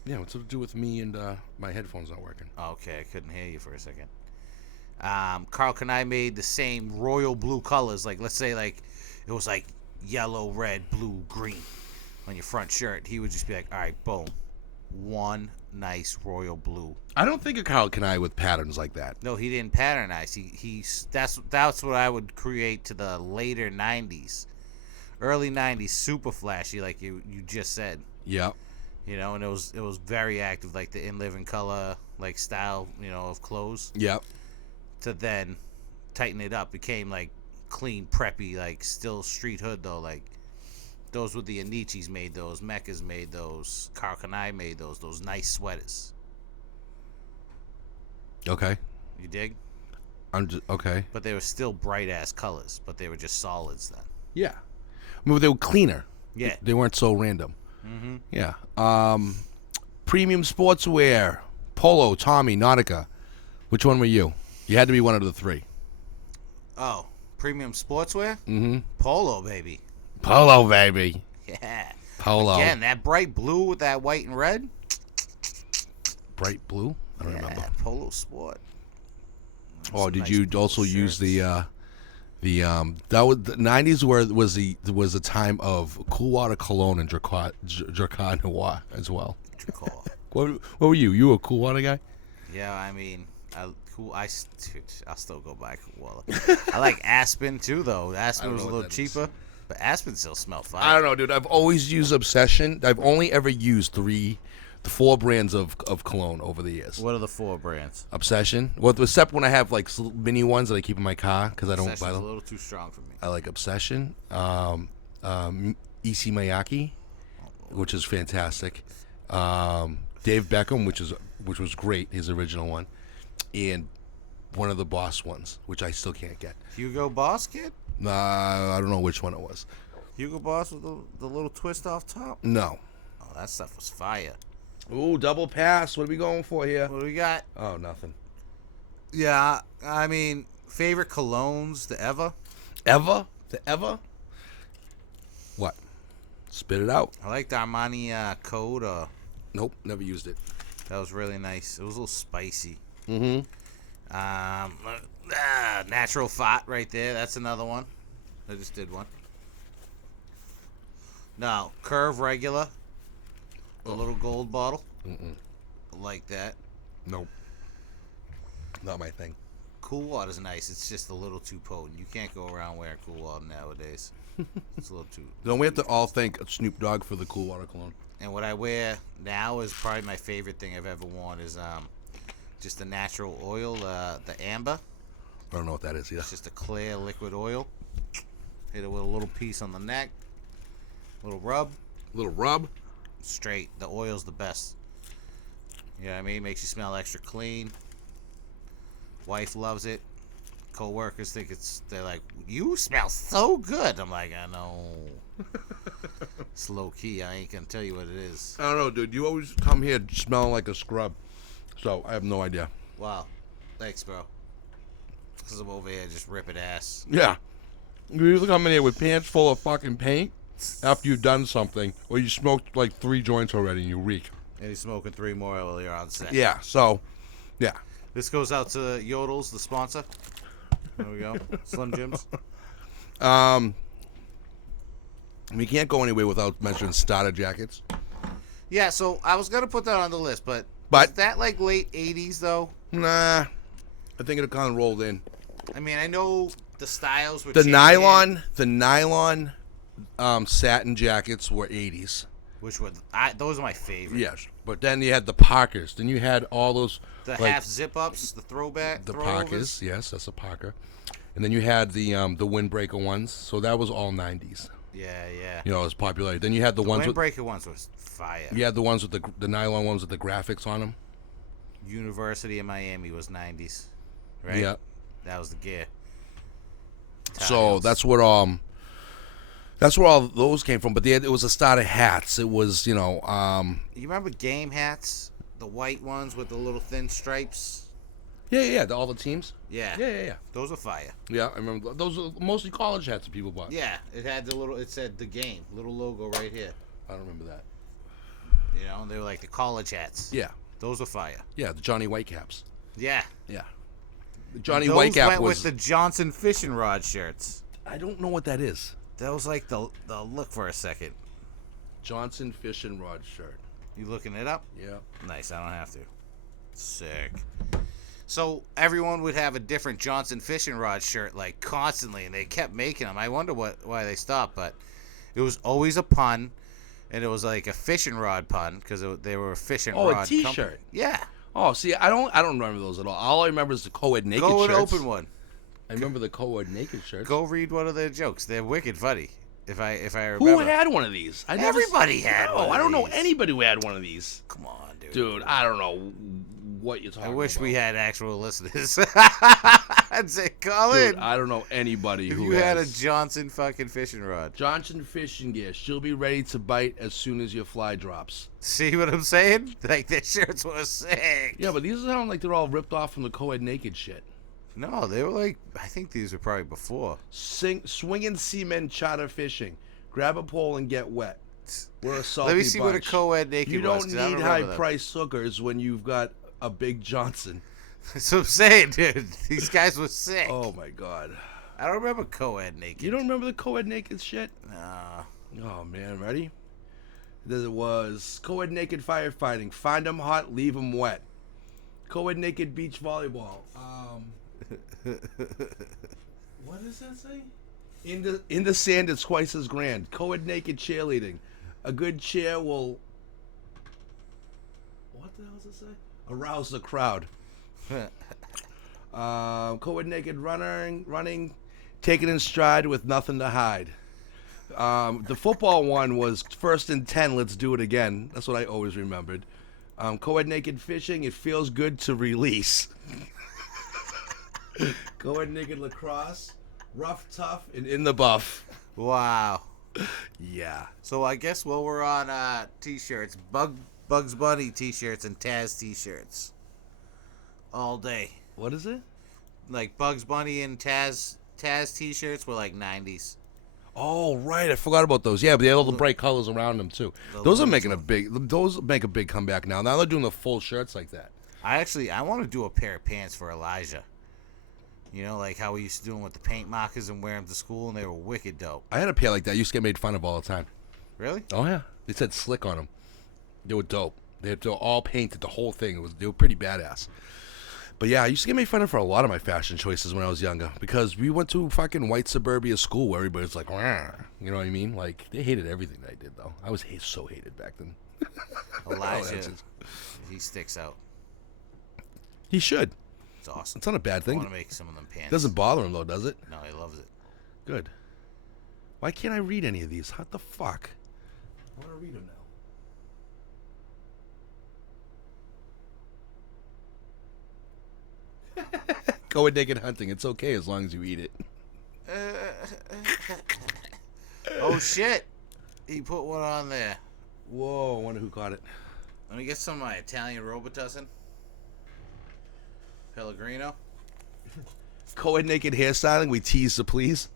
Yeah, what's it to do with me and my headphones not working? Okay, I couldn't hear you for a second. Carl Kanai made the same royal blue colors. Like, let's say like it was like yellow, red, blue, green on your front shirt. He would just be like, all right, boom, one nice royal blue. I don't think of Carl Kanai with patterns like that. No, he didn't patternize. That's what I would create to the later 90s. Early 90s, super flashy, like you just said. Yeah. You know, and it was very active, like the in living color, like style, of clothes. Yep. To then tighten it up, became like clean, preppy, like still street hood though. Like those were the Anichis made those, Mecca's made those, Carl Kanai made those nice sweaters. Okay. You dig? Okay. But they were still bright ass colors, but they were just solids then. Yeah. I mean, they were cleaner. Yeah. They weren't so random. Mm-hmm. Yeah. Premium sportswear, Polo, Tommy, Nautica. Which one were you? You had to be one of the three. Oh, premium sportswear? Mm-hmm. Polo, baby. Polo, baby. Yeah. Polo. Again, that bright blue with that white and red. Bright blue? I don't remember. Polo sport. Oh, Some did nice you polo also use shirts. that was the 90s where was the time of Cool Water Cologne and Dracar Noir as well. Dracar. What were you? You a Cool Water guy? Yeah, I mean, I'll still go by Cool Water. I like Aspen too, though. Aspen was a little cheaper, but Aspen still smelled fine. I don't know, dude. I've always used Obsession. I've only ever used the 4 brands of cologne over the years. What are the 4 brands? Obsession. Well, except when I have like mini ones that I keep in my car because I don't buy Obsession's them. a little too strong for me. I like Obsession. Issey Miyake, which is fantastic. Dave Beckham, which was great, his original one, and one of the Boss ones, which I still can't get. Hugo Boss, kid? I don't know which one it was. Hugo Boss with the little twist off top? No. Oh, that stuff was fire. Ooh, double pass. What are we going for here? What do we got? Oh, nothing. Yeah, I mean, favorite colognes, the Eva? Ever? The Ever? What? Spit it out. I liked Armani Code. Nope, never used it. That was really nice. It was a little spicy. Mm-hmm. Natural Fat right there. That's another one. I just did one. Now, Curve Regular. The little gold bottle. Mm-mm. Like that. Nope. Not my thing. Cool Water's nice. It's just a little too potent. You can't go around wearing Cool Water nowadays. It's a little too... Don't we have to all thank Snoop Dogg for the Cool Water cologne? And what I wear now is probably my favorite thing I've ever worn is just the natural oil, the amber. I don't know what that is either. It's just a clear liquid oil. Hit it with a little piece on the neck. Little rub. Little rub? Straight. The oil's the best. You know what I mean? Makes you smell extra clean. Wife loves it. Co-workers think they're like, you smell so good. I'm like, I know. It's low key. I ain't gonna tell you what it is. I don't know, dude. You always come here smelling like a scrub. So, I have no idea. Wow. Thanks, bro. Because I'm over here just ripping ass. Yeah. You usually come in here with pants full of fucking paint after you've done something, or you smoked like 3 joints already and you reek. And he's smoking 3 more while you're on set. Yeah, so, yeah. This goes out to Yodels, the sponsor. There we go. Slim Jims. We can't go anywhere without mentioning starter jackets. Yeah, so I was going to put that on the list, but is that like late 80s, though? Nah. I think it kind of rolled in. I mean, I know the styles were The changing, nylon satin jackets were 80s. which were those are my favorite. Yes, but then you had the Parkers. Then you had all those The like, half zip ups, the throwback, the throwovers. Parkers. Yes, that's a Parker. And then you had the windbreaker ones. So that was all 90s. Yeah, yeah. You know, it was popular. Then you had the ones with Windbreaker ones was fire. you had the ones with the nylon ones with the graphics on them. University of Miami was 90s, right? Yeah. That was the gear. So Tiles. that's where all those came from. But it was a start of hats. It was, you know, You remember game hats? The white ones with the little thin stripes? yeah, all the teams. Yeah. Yeah. Those are fire. Yeah, I remember those are mostly college hats that people bought. Yeah, it said the game, little logo right here. I don't remember that. You know, they were like the college hats. Yeah, Those were fire. yeah, the Johnny Whitecaps. Yeah. Yeah, the Johnny Those Whitecap went was. with the Johnson fishing rod shirts. I don't know what that is. That was like the look for a second. Johnson fishing rod shirt. You looking it up? Yeah. Nice, I don't have to. Sick. So everyone would have a different Johnson fishing rod shirt like constantly, and they kept making them. I wonder why they stopped, but it was always a pun, and it was like a fishing rod pun because they were a fishing Oh, rod a T-shirt. company. Yeah. Oh, see, I don't remember those at all. All I remember is the co-ed naked Go and shirts. open one. I remember the co-ed naked shirts. Go read one of their jokes. They're wicked funny. If I remember. Who had one of these? I never Everybody had No, one of I don't know these. anybody who had one of these. Come on, dude. Dude, I don't know what you're talking I about. wish we had actual listeners. I'd say call Dude, in. I don't know anybody If who you had a has. Johnson fucking fishing rod. Johnson fishing gear. She'll be ready to bite as soon as your fly drops. See what I'm saying? Like, their shirts were sick. Yeah, but these sound like they're all ripped off from the co-ed naked shit. No, they were like, I think these were probably before. Swinging seamen charter fishing. Grab a pole and get wet. We're a salty Let me see what a bunch. co-ed naked You was. don't 'cause I need remember them. high-priced hookers when you've got a big Johnson. That's what I'm saying, dude. These guys were sick. Oh, my God. I don't remember co-ed naked. You don't remember the co-ed naked shit? Nah. Oh, man, ready? There was co-ed naked firefighting. Find them hot, leave them wet. Co-ed naked beach volleyball. What does that say? In the sand, it's twice as grand. Co-ed naked cheerleading. A good cheer will... What the hell does it say? Arouse the crowd. Co-ed naked running, taken in stride with nothing to hide. The football one was 1st and 10, let's do it again. That's what I always remembered. Co-ed naked fishing, it feels good to release. Co-ed naked lacrosse, rough, tough, and in the buff. Wow. Yeah. So I guess while we're on t-shirts, Bugs Bunny t-shirts and Taz t-shirts. All day. What is it? Like Bugs Bunny and Taz t-shirts were like 90s. Oh, right. I forgot about those. Yeah, but they had all the bright colors around them, too. Those are making those make a big comeback now. Now they're doing the full shirts like that. I want to do a pair of pants for Elijah. You know, like how we used to do them with the paint markers and wear them to school, and they were wicked dope. I had a pair like that. I used to get made fun of all the time. Really? Oh, yeah. They said slick on them. They were dope. They were all painted, the whole thing. They were pretty badass. But yeah, I used to get made fun of for a lot of my fashion choices when I was younger because we went to fucking white suburbia school where everybody was like, "Rah." You know what I mean? Like, they hated everything that I did, though. I was so hated back then. Elijah, he sticks out. He should. It's awesome. It's not a bad I thing. want to make some of them pants. Doesn't bother him, though, does it? No, he loves it. Good. Why can't I read any of these? What the fuck? I want to read them now. Go with naked hunting. It's okay as long as you eat it. Oh shit! He put one on there. Whoa, I wonder who caught it. Let me get some of my Italian Robitussin. Pellegrino. Co-ed naked hairstyling. We tease the please.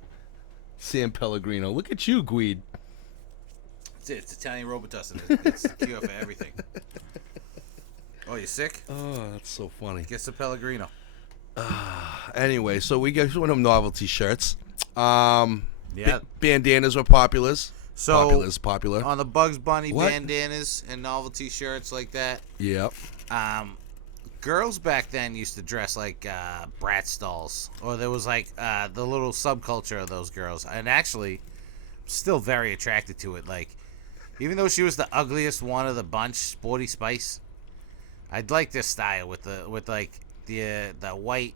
Sam Pellegrino. Look at you, Gweed. That's it. It's Italian Robitussin. It's the cure for everything. Oh, you sick? Oh, that's so funny. Get some Pellegrino. Anyway, so we got one of them novelty shirts. Yeah. Bandanas were populars. So Popular. on the Bugs Bunny What? bandanas and novelty shirts like that. Yep. girls back then used to dress like Bratz dolls, or there was like the little subculture of those girls, and actually, still very attracted to it. Like, even though she was the ugliest one of the bunch, Sporty Spice, I'd like this style with the white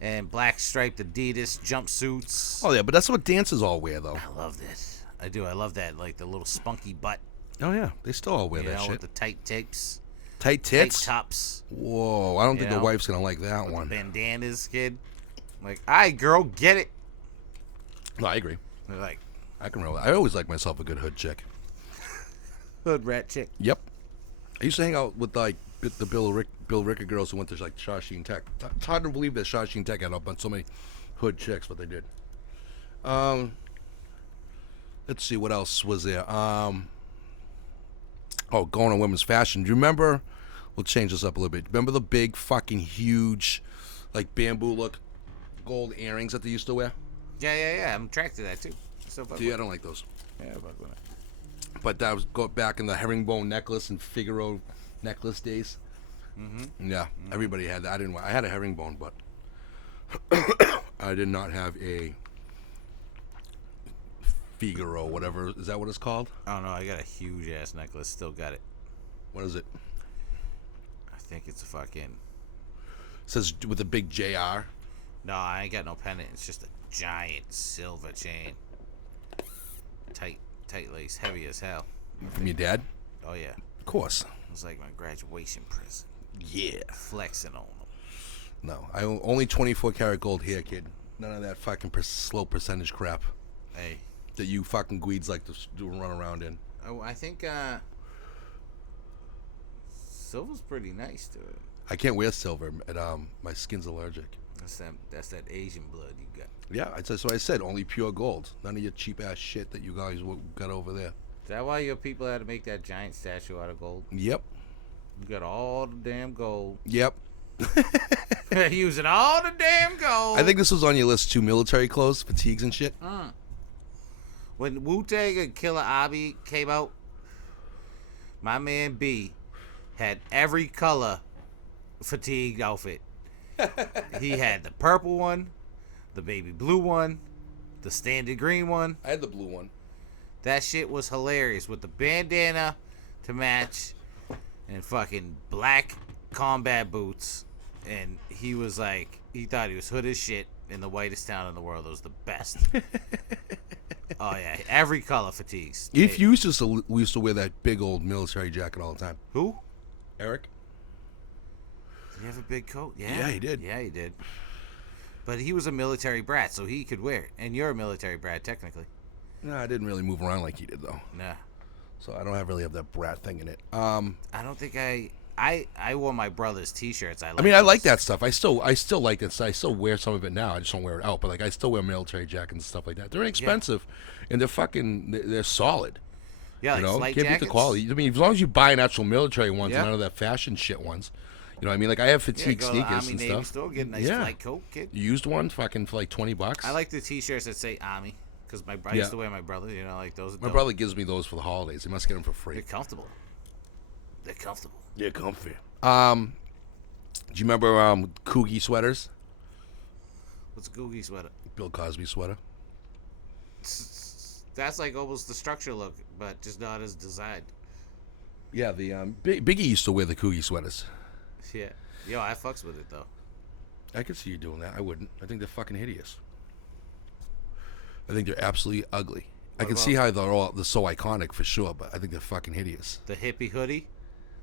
and black striped Adidas jumpsuits. Oh yeah, but that's what dancers all wear though. I love this. I do. I love that, like the little spunky butt. Oh yeah, they still all wear that shit. With the tight tips. Tight tits? Tight tops. Whoa, I don't think the wife's gonna like that one. Bandanas, kid. Like, all right, girl, get it. No, I agree. They're like, I can roll. I always like myself a good hood chick. hood rat chick. Yep. I used to hang out with like the Bill Ricker girls who went to like Shawsheen Tech. It's hard to believe that Shawsheen Tech had up on so many hood chicks, but they did. Let's see what else was there. Going on women's fashion. Do you remember? We'll change this up a little bit. Remember the big fucking huge, like bamboo look, gold earrings that they used to wear? Yeah. I'm attracted to that too. See, I don't like those. Yeah, fuck with it. But that was go back in the herringbone necklace and Figaro necklace days. Mm-hmm. Yeah, everybody had that. I didn't. I had a herringbone, but I did not have a Figaro, whatever. Is that what it's called? I don't know. I got a huge ass necklace. Still got it. What is it? I think it's a fucking. It says with a big JR. No, I ain't got no pendant. It's just a giant silver chain. Tight lace, heavy as hell. From your dad? Oh yeah. Of course. It was like my graduation present. Yeah. Flexing on them. No, I only 24 karat gold hair, kid. None of that fucking slow percentage crap Hey. that you fucking gweeds like to run around in. Oh, I think silver's pretty nice to it. I can't wear silver. My skin's allergic. That's that Asian blood you got. Yeah, that's what I said. Only pure gold. None of your cheap ass shit that you guys got over there. Is that why your people had to make that giant statue out of gold? Yep. You got all the damn gold. Yep. Using all the damn gold. I think this was on your list too. Military clothes, fatigues and shit. When Wu-Tang and Killer Abi came out, my man B had every color fatigue outfit. He had the purple one, the baby blue one, the standard green one. I had the blue one. That shit was hilarious with the bandana to match and fucking black combat boots. And he was like, he thought he was hood as shit in the whitest town in the world. It was the best. Oh yeah, every color fatigues. If you used to wear that big old military jacket all the time. Who? Eric. Did he have a big coat? Yeah, he did. Yeah, he did. But he was a military brat, so he could wear it. And you're a military brat, technically. No, I didn't really move around like he did, though. Nah. So I don't really have that brat thing in it. I don't think I wore my brother's T-shirts. I like that stuff. I still like that stuff. I still wear some of it now. I just don't wear it out. But like, I still wear military jackets and stuff like that. They're inexpensive, and they're solid. Yeah, like flight can't jackets. beat the quality. I mean, as long as you buy an actual military ones Yeah. and none of that fashion shit ones. You know what I mean? Like, I have fatigue go to the sneakers Army and Navy stuff. store, get a nice flight coat, kid. Used one, fucking for like $20. I like the T-shirts that say Army because I used to wear my brother. You know, like those. Are My dope. brother gives me those for the holidays. He must get them for free. They're comfortable. They're comfortable. They're comfy. Do you remember Coogie sweaters? What's a Googie sweater? Bill Cosby sweater. That's like almost the structure look, but just not as designed. Yeah, the Biggie used to wear the Coogie sweaters. Yeah. Yo, I fucks with it though. I could see you doing that. I wouldn't. I think they're fucking hideous. I think they're absolutely ugly. I can see how they're so iconic for sure, but I think they're fucking hideous. The hippie hoodie.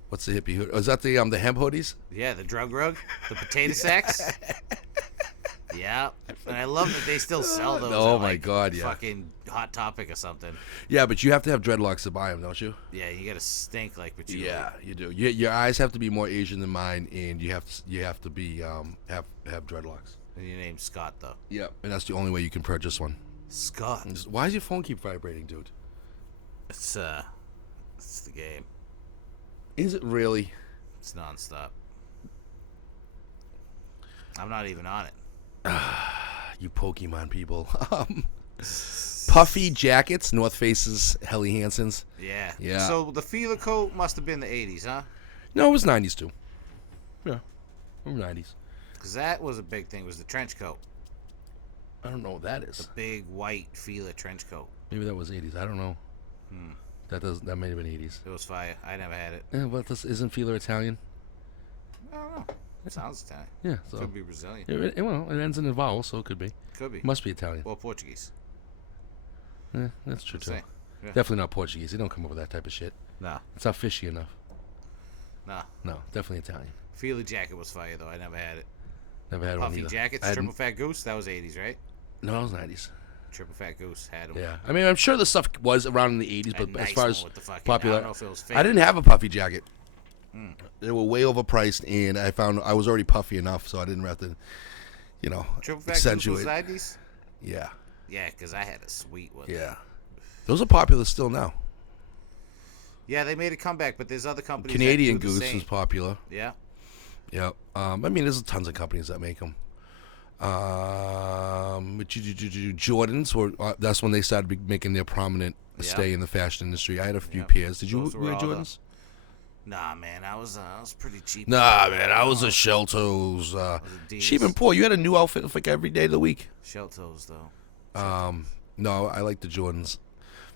What's the hippie hoodie? Oh, is that the hemp hoodies? Yeah, the drug rug, the potato sacks. Yeah, and I love that they still sell those. Oh at, my like, God, yeah. Fucking Hot Topic or something. Yeah, but you have to have dreadlocks to buy them, don't you? Yeah, you gotta stink like patchouli. Yeah, you do. Your eyes have to be more Asian than mine, and you have to be have dreadlocks. And your name's Scott though. Yeah, and that's the only way you can purchase one. Scott. Why does your phone keep vibrating, dude? It's the game. Is it really? It's nonstop. I'm not even on it. You Pokemon people. Puffy jackets, North Faces, Helly Hansen's. Yeah. Yeah. So the feeler coat must have been the 80s, huh? No, it was 90s too. Yeah. From 90s. Because that was a big thing, was the trench coat. I don't know what that The is. big white Fila trench coat. Maybe that was 80s. I don't know. That might have been 80s. It was fire. I never had it. Yeah, but this isn't Fila Italian. I don't know. It sounds Italian. Yeah, so Could be Brazilian. well, it ends in a vowel, so it could be. Could be. Must be Italian. Or Portuguese. Yeah, that's true Just too. saying. Yeah. Definitely not Portuguese. They don't come up with that type of shit. Nah. It's not fishy enough. Nah. No, definitely Italian. Fila jacket was fire, though. I never had it. Never had one Puffy either. jackets, I hadn't- Triple Fat Goose, that was 80s, right? No, it was 90s. Triple Fat Goose had them. Yeah, I mean, I'm sure the stuff was around in the 80s, but A as nice far one as with the fucking- popular, I don't know if it was fake. I didn't have a puffy jacket. They were way overpriced, and I found I was already puffy enough, so I didn't have to, Triple Fat Goose accentuate. was 90s? Yeah, Yeah, because I had a sweet one. yeah. Those are popular still now. Yeah, they made a comeback, but there's other companies Canadian that do the Goose same. is popular. Yeah. Yeah. I mean, there's tons of companies that make them. Jordans were that's when they started making their prominent stay in the fashion industry. I had a few pairs. Did you Those were wear all Jordans? Nah, man, I was pretty cheap. Nah, man, I was a shell toes. Cheap and poor. You had a new outfit for like every day of the week. Shell toes, though. No, I like the Jordans.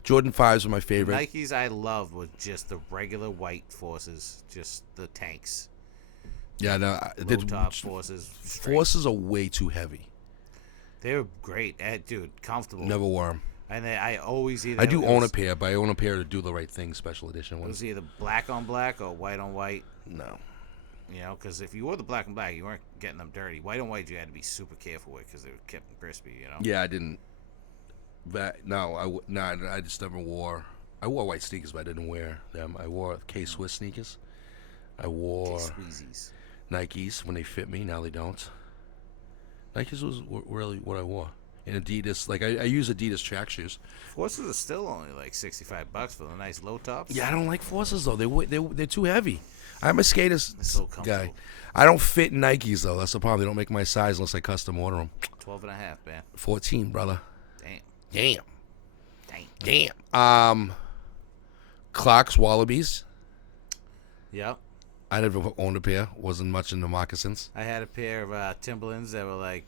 Jordan 5s were my favorite. Nikes I loved was just the regular white Forces, just the tanks. Yeah, no, Low top Forces. straight. Forces are way too heavy. They were great, dude. Comfortable. Never wore them. And I always either. I do it own a was- pair, but I own a pair to do the right thing, special edition It ones. was either black on black or white on white. No. You know, because if you wore the black and black, you weren't getting them dirty. White on white, you had to be super careful with because they were kept crispy. You know. Yeah, I didn't. But no, I just never wore. I wore white sneakers, but I didn't wear them. I wore K-Swiss sneakers. I wore Squeezies. Nikes when they fit me. Now they don't. Nikes was really what I wore. And Adidas, like I use Adidas track shoes. Forces are still only like $65 for the nice low tops. Yeah, I don't like Forces though. They're too heavy. I'm a skater so comfortable. guy. I don't fit in Nikes though. That's the problem. They don't make my size unless I custom order them. 12 and a half, man. 14, brother. Damn. Damn. Clark's Wallabies. Yep. I never owned a pair. Wasn't much into moccasins. I had a pair of Timberlands that were like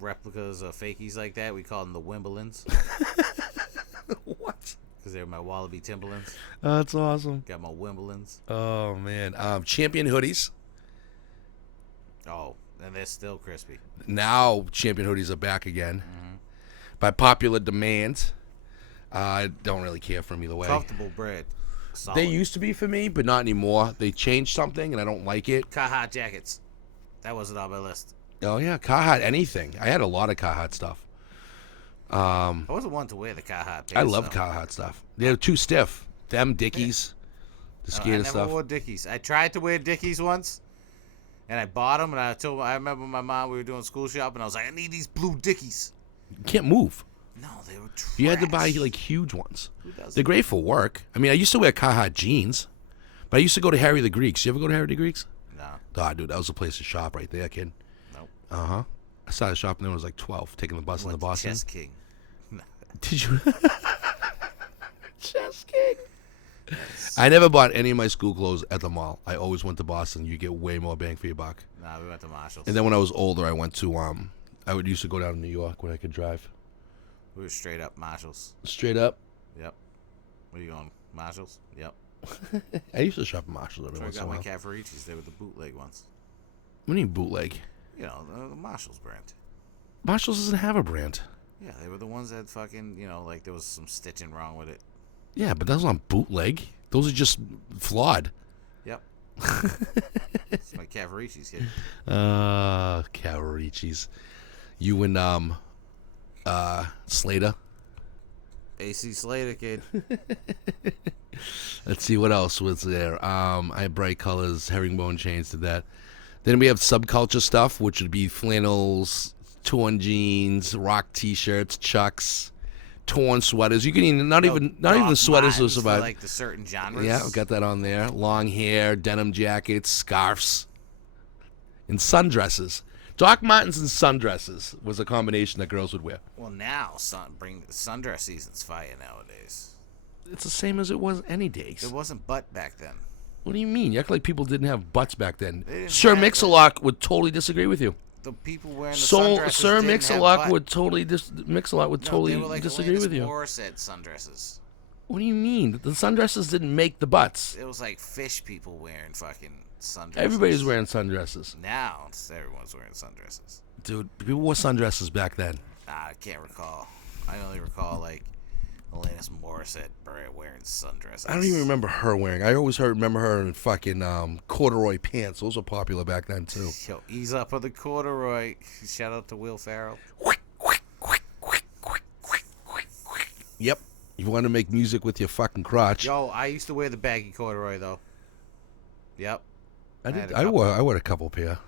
replicas or fakies like that. We called them the Wimbledons What? because they were my Wallaby Timberlands. That's awesome. Got my Wimbledons. Oh man. Champion hoodies. Oh, and they're still crispy. Now Champion hoodies are back again. By popular demand. I don't really care for them either way. Comfortable bread. Solid. They used to be for me, but not anymore. They changed something, and I don't like it. Carhartt jackets. That wasn't on my list. Oh yeah, Carhartt anything. I had a lot of Carhartt stuff. I wasn't one to wear the Carhartt pants. I love though. Carhartt stuff. They're too stiff. Them Dickies, the I skater never stuff. wore Dickies. I tried to wear Dickies once, and I bought them. And I remember my mom. We were doing school shopping. I was like, I need these blue Dickies. You can't move. No, they were trash. You had to buy like huge ones. Who does They're great for work. I mean, I used to wear Carhartt jeans, but I used to go to Harry the Greeks. You ever go to Harry the Greeks? No. Ah, dude, that was the place to shop right there, kid. Nope. I started shopping when I was like 12, taking the bus into Went to Boston. Chess King. Did you? Chess King. I never bought any of my school clothes at the mall. I always went to Boston. You get way more bang for your buck. Nah, we went to Marshalls. And then when I was older, I went to I would used to go down to New York when I could drive. We were straight up Marshalls. Straight up. Yep. Where you going? Marshalls? Yep. I used to shop at Marshalls every So I once in a got my while. Cavaricis. They were the bootleg ones. What do you mean bootleg? You know, the Marshalls brand. Marshalls doesn't have a brand. Yeah, they were the ones that fucking, you know, like there was some stitching wrong with it. Yeah, but those aren't bootleg. Those are just flawed. Yep. It's my Cavaricis, kid. Cavaricis. You and Slater. AC Slater, kid. Let's see what else was there. I had bright colors, herringbone chains to that. Then we have subculture stuff, which would be flannels, torn jeans, rock T-shirts, chucks, torn sweaters. You can even not even the sweaters will survive. Like the certain genres. Yeah, I've got that on there. Long hair, denim jackets, scarves, and sundresses. Doc Martens and sundresses was a combination that girls would wear. Well, now sundress season's fire nowadays. It's the same as it was any days. There wasn't butt back then. What do you mean? You act like people didn't have butts back then. They didn't Sir have it. Mix-a-Lot would totally disagree with you. The people wearing the So, sundresses Sir didn't Mix-a-Lot have would totally Mix-a-Lot would No, totally they were like disagree Alanis with you. Morissette sundresses. What do you mean? The sundresses didn't make the butts. It was like fish people wearing fucking sundresses. Everybody's wearing sundresses. Now everyone's wearing sundresses. Dude, people wore sundresses back then. I can't recall. I only recall like Alanis Morissette wearing sundresses. I don't even remember her wearing. I always remember her in fucking corduroy pants. Those were popular back then too. Yo, ease up on the corduroy. Shout out to Will Ferrell. Yep. You want to make music with your fucking crotch? Yo, I used to wear the baggy corduroy though. Yep. I had did. a I couple. wore a couple pair.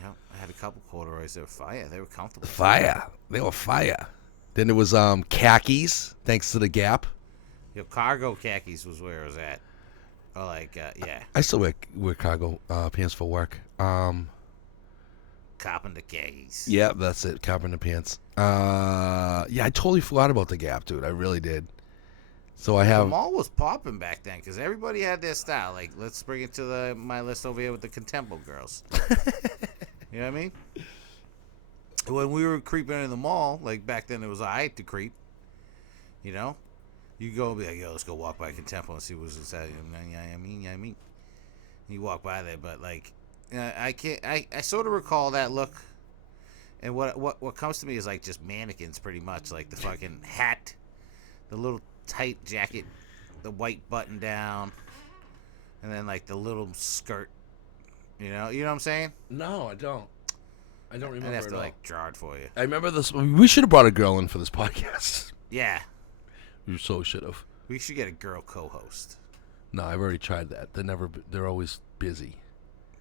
Yep. I had a couple corduroys. They were fire. They were comfortable. Fire. They were fire. Then there was khakis, thanks to the Gap. Yo, cargo khakis was where it was at. Or like, yeah, I still wear cargo pants for work. carpenter khakis. Yeah, that's it. Carpenter pants. Yeah, I totally forgot about the Gap, dude. I really did. So I The have. mall was popping back then because everybody had their style. Like, let's bring it to my list over here with the Contempo girls. You know what I mean? When we were creeping in the mall, like back then, it was alright to creep. You know, you go and be like, "Yo, let's go walk by Contempo and see what's inside." I mean, you walk by there, but like, I can't. I sort of recall that look, and what comes to me is like just mannequins, pretty much, like the fucking hat, the little tight jacket, the white button down, and then like the little skirt. You know what I'm saying? No, I don't. I don't remember I'd have at to all. like draw it for you. I remember this. We should have brought a girl in for this podcast. Yeah, We so should have. we should get a girl co-host. No, I've already tried that. They're always busy.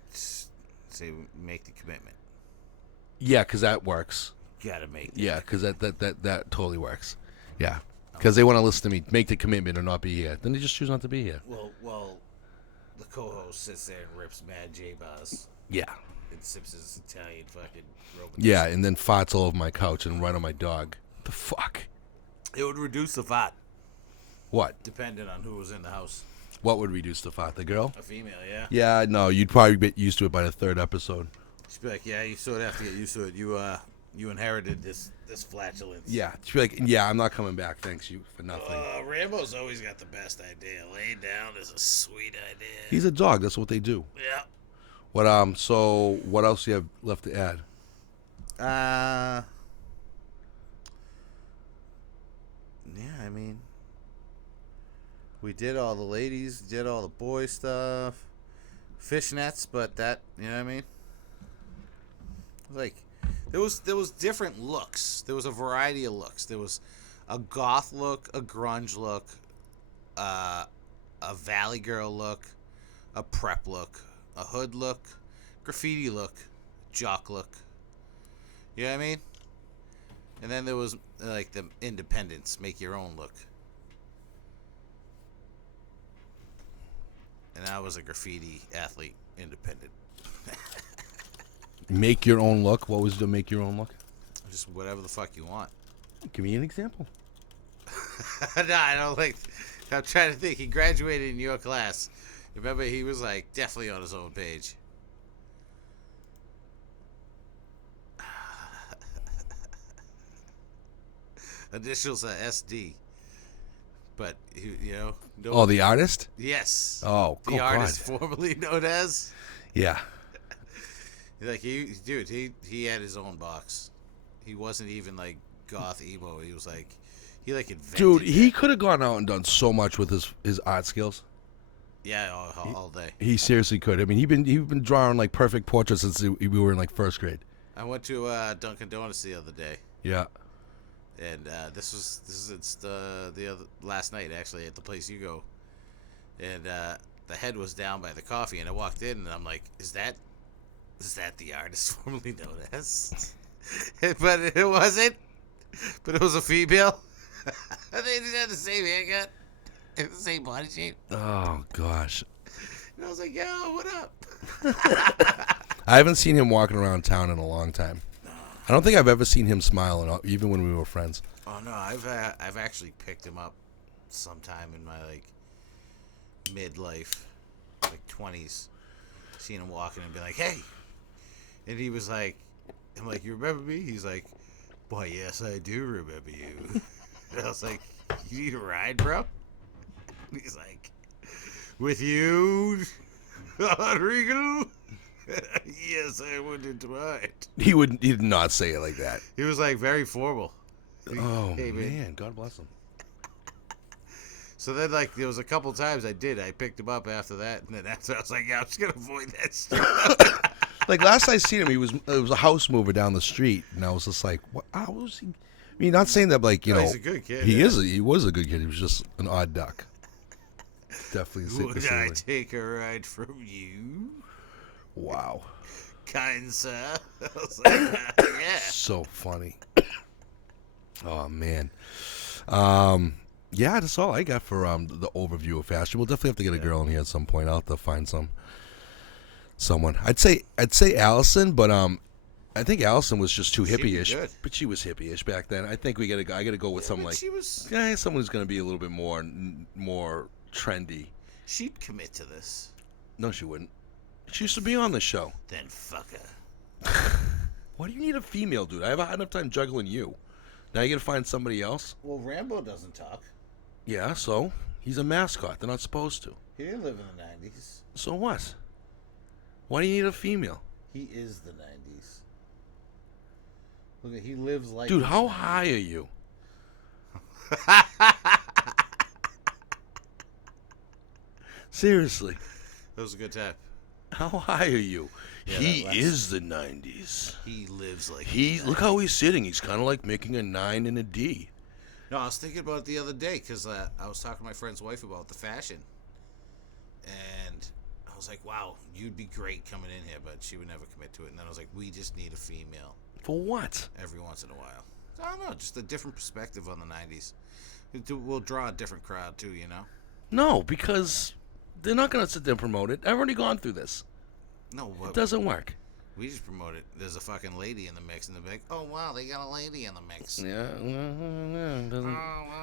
Say make the commitment. Yeah, because that works. Gotta make. Yeah, because that totally works. Yeah, because they want to listen to me make the commitment or not be here. Then they just choose not to be here. Well, the co-host sits there and rips mad J-bars Yeah. and sips his Italian fucking Roman. Yeah, and then farts all over my couch and right on my dog. The fuck? It would reduce the fat, What? depending on who was in the house. What would reduce the fart? The girl? A female, yeah. Yeah, no, you'd probably get used to it by the third episode. She'd be like, yeah, you sort of have to get used to it. You inherited this flatulence. Yeah, she'd be like, yeah, I'm not coming back. Thanks you for nothing. Rambo's always got the best idea. Laying down is a sweet idea. He's a dog. That's what they do. Yeah. What So what else do you have left to add? Yeah, I mean, we did all the ladies, did all the boy stuff, fishnets, but that, you know what I mean? Like, there was different looks. There was a variety of looks. There was a goth look, a grunge look, a valley girl look, a prep look, a hood look, graffiti look, jock look. You know what I mean? And then there was like the independence, make your own look. And I was a graffiti athlete, independent. Make your own look. What was the make your own look? Just whatever the fuck you want. Give me an example. No, I don't like. I'm trying to think. He graduated in your class. Remember, he was like definitely on his own page. Initials are SD. But you know. No, Oh, the artist? yes. Oh, the oh, artist God. formerly known as. Yeah. Like he had his own box. He wasn't even like goth emo. He was like he like invented. Dude, he it. could have gone out and done so much with his art skills. Yeah, all day. He seriously could. I mean, he'd been drawing like perfect portraits since we were in like first grade. I went to Dunkin' Donuts the other day, Yeah. and this is the other last night actually at the place you go, and the head was down by the coffee, and I walked in and I'm like, is that the artist formerly known as? But it wasn't. But it was a female. They just had the same haircut and the same body shape. Oh gosh. And I was like, yo, what up? I haven't seen him walking around town in a long time. I don't think I've ever seen him smile, even when we were friends. Oh no, I've actually picked him up sometime in my like midlife, like 20s. Seen him walking and be like, "Hey," and he was like, "I'm like, you remember me?" He's like, "Why, yes, I do remember you." And I was like, "You need a ride, bro?" And he's like, "With you, Rodrigo?" Yes, I wouldn't mind. He did not say it like that. He was like very formal. Oh, Hey, man. God bless him. So then, like, there was a couple times I picked him up after that, and then after I was like, "Yeah, I'm just gonna avoid that stuff." Like, last I seen him, it was a house mover down the street, and I was just like, what? How was he? I mean, not saying that, like, you know. He's a good kid. He was a good kid. He was just an odd duck. Definitely. Would I take a ride from you? Wow. Kind sir. I was like, yeah. So funny. Oh, man. Yeah, that's all I got for the overview of fashion. We'll definitely have to get a girl in here at some point. I'll have to find someone. I'd say Allison, but I think Allison was just too hippie-ish. But she was hippie-ish back then. I think I gotta go with someone like someone who's gonna be a little bit more trendy. She'd commit to this. No, she wouldn't. She used to be on the show. Then fuck her. Why do you need a female, dude? I have had enough time juggling you. Now you gotta find somebody else. Well, Rambo doesn't talk. Yeah, so he's a mascot. They're not supposed to. He didn't live in the 90s. So what? Why do you need a female? He is the 90s. Look at, he lives like. Dude, how high are you? Seriously. That was a good time. How high are you? Yeah, he is the 90s. He lives like. Look how he's sitting. He's kind of like making a 9 and a D. No, I was thinking about it the other day because I was talking to my friend's wife about the fashion. And I was like, wow, you'd be great coming in here, but she would never commit to it. And then I was like, we just need a female. For what? Every once in a while. I don't know, just a different perspective on the 90s. We'll draw a different crowd too, you know? No, because they're not going to sit there and promote it. I've already gone through this. No, it doesn't work. We just promote it. There's a fucking lady in the mix, and they're like, "Oh wow, they got a lady in the mix." Yeah,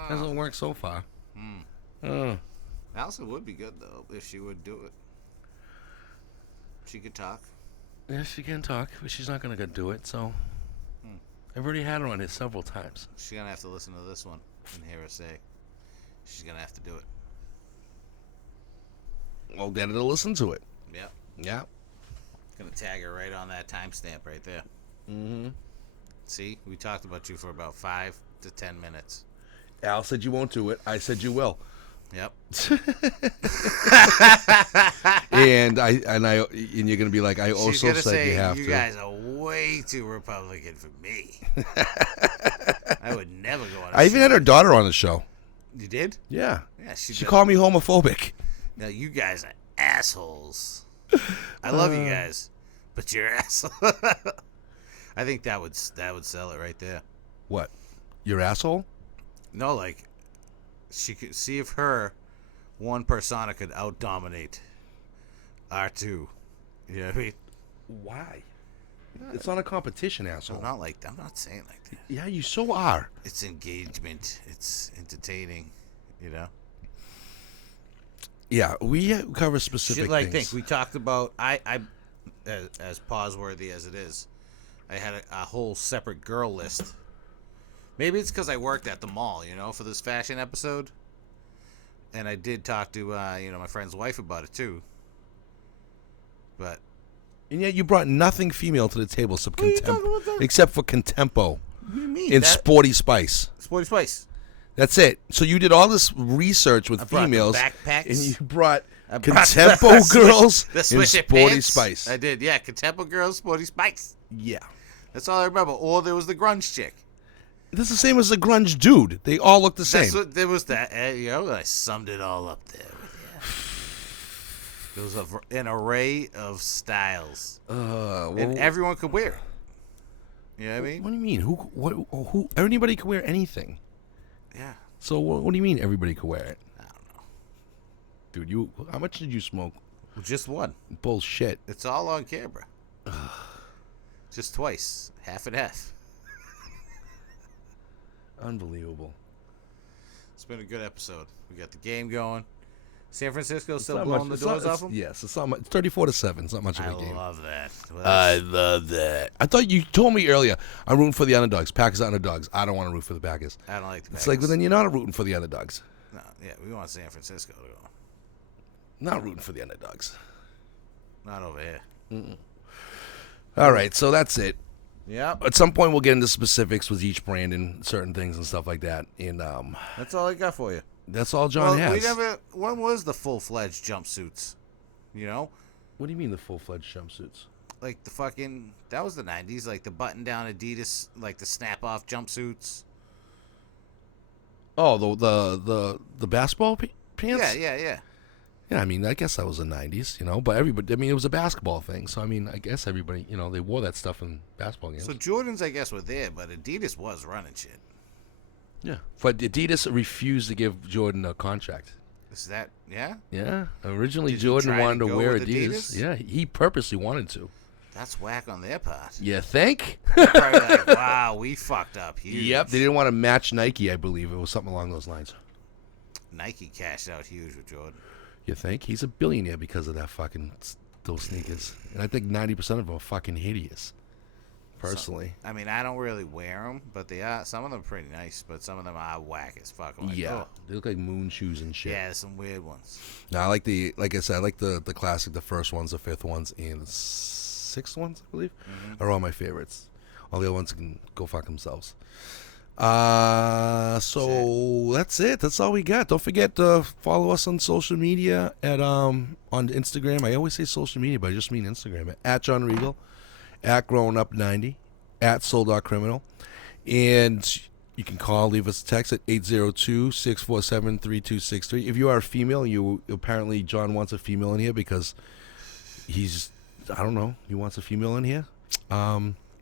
doesn't work so far. Allison would be good though if she would do it. She could talk. Yeah, she can talk, but she's not gonna go do it. So I've already had her on here several times. She's gonna have to listen to this one and hear her say. She's gonna have to do it. I'll get her to listen to it. Yep. Yeah. Gonna tag her right on that timestamp right there. Mm-hmm. See, we talked about you for about 5 to 10 minutes. Al said you won't do it. I said you will. Yep. and you're gonna be like, I also said you have to. You guys are way too Republican for me. I would never go on. I even had her daughter on the show. You did? Yeah. Yeah. She called me homophobic. Now you guys are assholes. I love you guys, but you're assholes. I think that would sell it right there. What? Your asshole? No, like she could see if one persona could out-dominate R2. You know what I mean? Why? It's not a competition, asshole. I'm not saying like that. Yeah, you so are. It's engagement. It's entertaining. You know. Yeah, we cover specific Shit like things. things we talked about. I as pause-worthy as it is, I had a whole separate girl list. Maybe it's because I worked at the mall, you know, for this fashion episode. And I did talk to, my friend's wife about it, too. But... And yet you brought nothing female to the table except for Contempo. What do you mean? And Sporty Spice. Sporty Spice. That's it. So you did all this research with females. Backpacks. And you brought Contempo girls the and Sporty pants. Spice. I did, yeah. Contempo girls, Sporty Spice. Yeah. That's all I remember. Or there was the grunge chick. That's the same as the grunge dude. They all look the same. That's what, there was that. I summed it all up there. There was an array of styles. And everyone could wear it. You know what I mean? What do you mean? Who? Anybody could wear anything. Yeah. So what do you mean everybody could wear it? I don't know. Dude, how much did you smoke? Just one. Bullshit. It's all on camera. Just twice. Half and half. Unbelievable. It's been a good episode. We got the game going. San Francisco still It's not blowing much- the doors it's- off them? Yes, it's 34-7. It's not much of I a game. love that. Well, I that's- love that. I thought you told me earlier. I'm rooting for the underdogs. Packers are underdogs. I don't want to root for the Packers. I don't like the It's like, well, Packers. then you're not rooting for the underdogs. No, yeah, we want San Francisco to go. Not rooting for the underdogs. Not over here. All right, so that's it. Yep. At some point, we'll get into specifics with each brand and certain things and stuff like that. And That's all I got for you. that's all John has. We never. When was the full-fledged jumpsuits? You know, What do you mean the full-fledged jumpsuits? like the fucking. That was the '90s. Like the button-down Adidas, like the snap-off jumpsuits. Oh, the basketball pants? Yeah. Yeah, I mean, I guess that was the 90s, but everybody, I mean, it was a basketball thing. So, I mean, I guess everybody, they wore that stuff in basketball games. So Jordans, I guess, were there, but Adidas was running shit. Yeah. But Adidas refused to give Jordan a contract. Is that yeah? Yeah. Originally, Did he Jordan try to wanted to go wear with Adidas. Adidas? Yeah, he purposely wanted to. That's whack on their part. You think? Probably like, wow, we fucked up huge. Yep. They didn't want to match Nike, I believe. It was something along those lines. Nike cashed out huge with Jordan. You think? He's a billionaire because of those sneakers. And I think 90% of them are fucking hideous. Personally. I mean, I don't really wear them, but they are. Some of them are pretty nice, but some of them are whack as fuck. I'm like, Yeah. oh. They look like moon shoes and shit. Yeah, there's some weird ones. No, I like like I said, I like the classic, the first ones, the fifth ones, and the sixth ones, I believe, are all my favorites. All the other ones can go fuck themselves. So that's it. That's all we got. Don't forget to follow us on social media on Instagram. I always say social media, but I just mean Instagram. At John Regal, at Growing Up 90, at Soul.Criminal. And you can call, leave us a text at 802-647-3263. If you are a female, apparently John wants a female in here because he's, I don't know, he wants a female in here.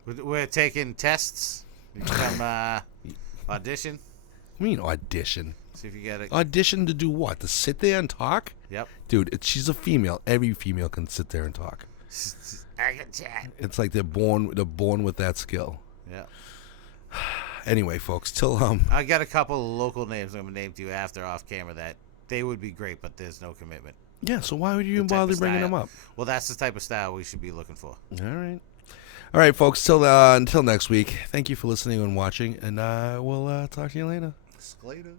We're taking tests. You can come audition. I mean audition. See if you get it. Audition to do what? To sit there and talk? Yep. Dude, she's a female. Every female can sit there and talk. I can chat. It's like they're born with that skill. Yeah. Anyway, folks, till I got a couple of local names I'm gonna name to you after off camera that they would be great, but there's no commitment. yeah. So why would you even The type bother of bringing style. them up? Well, that's the type of style we should be looking for. All right, folks. Until next week. Thank you for listening and watching, and we'll talk to you later. Later.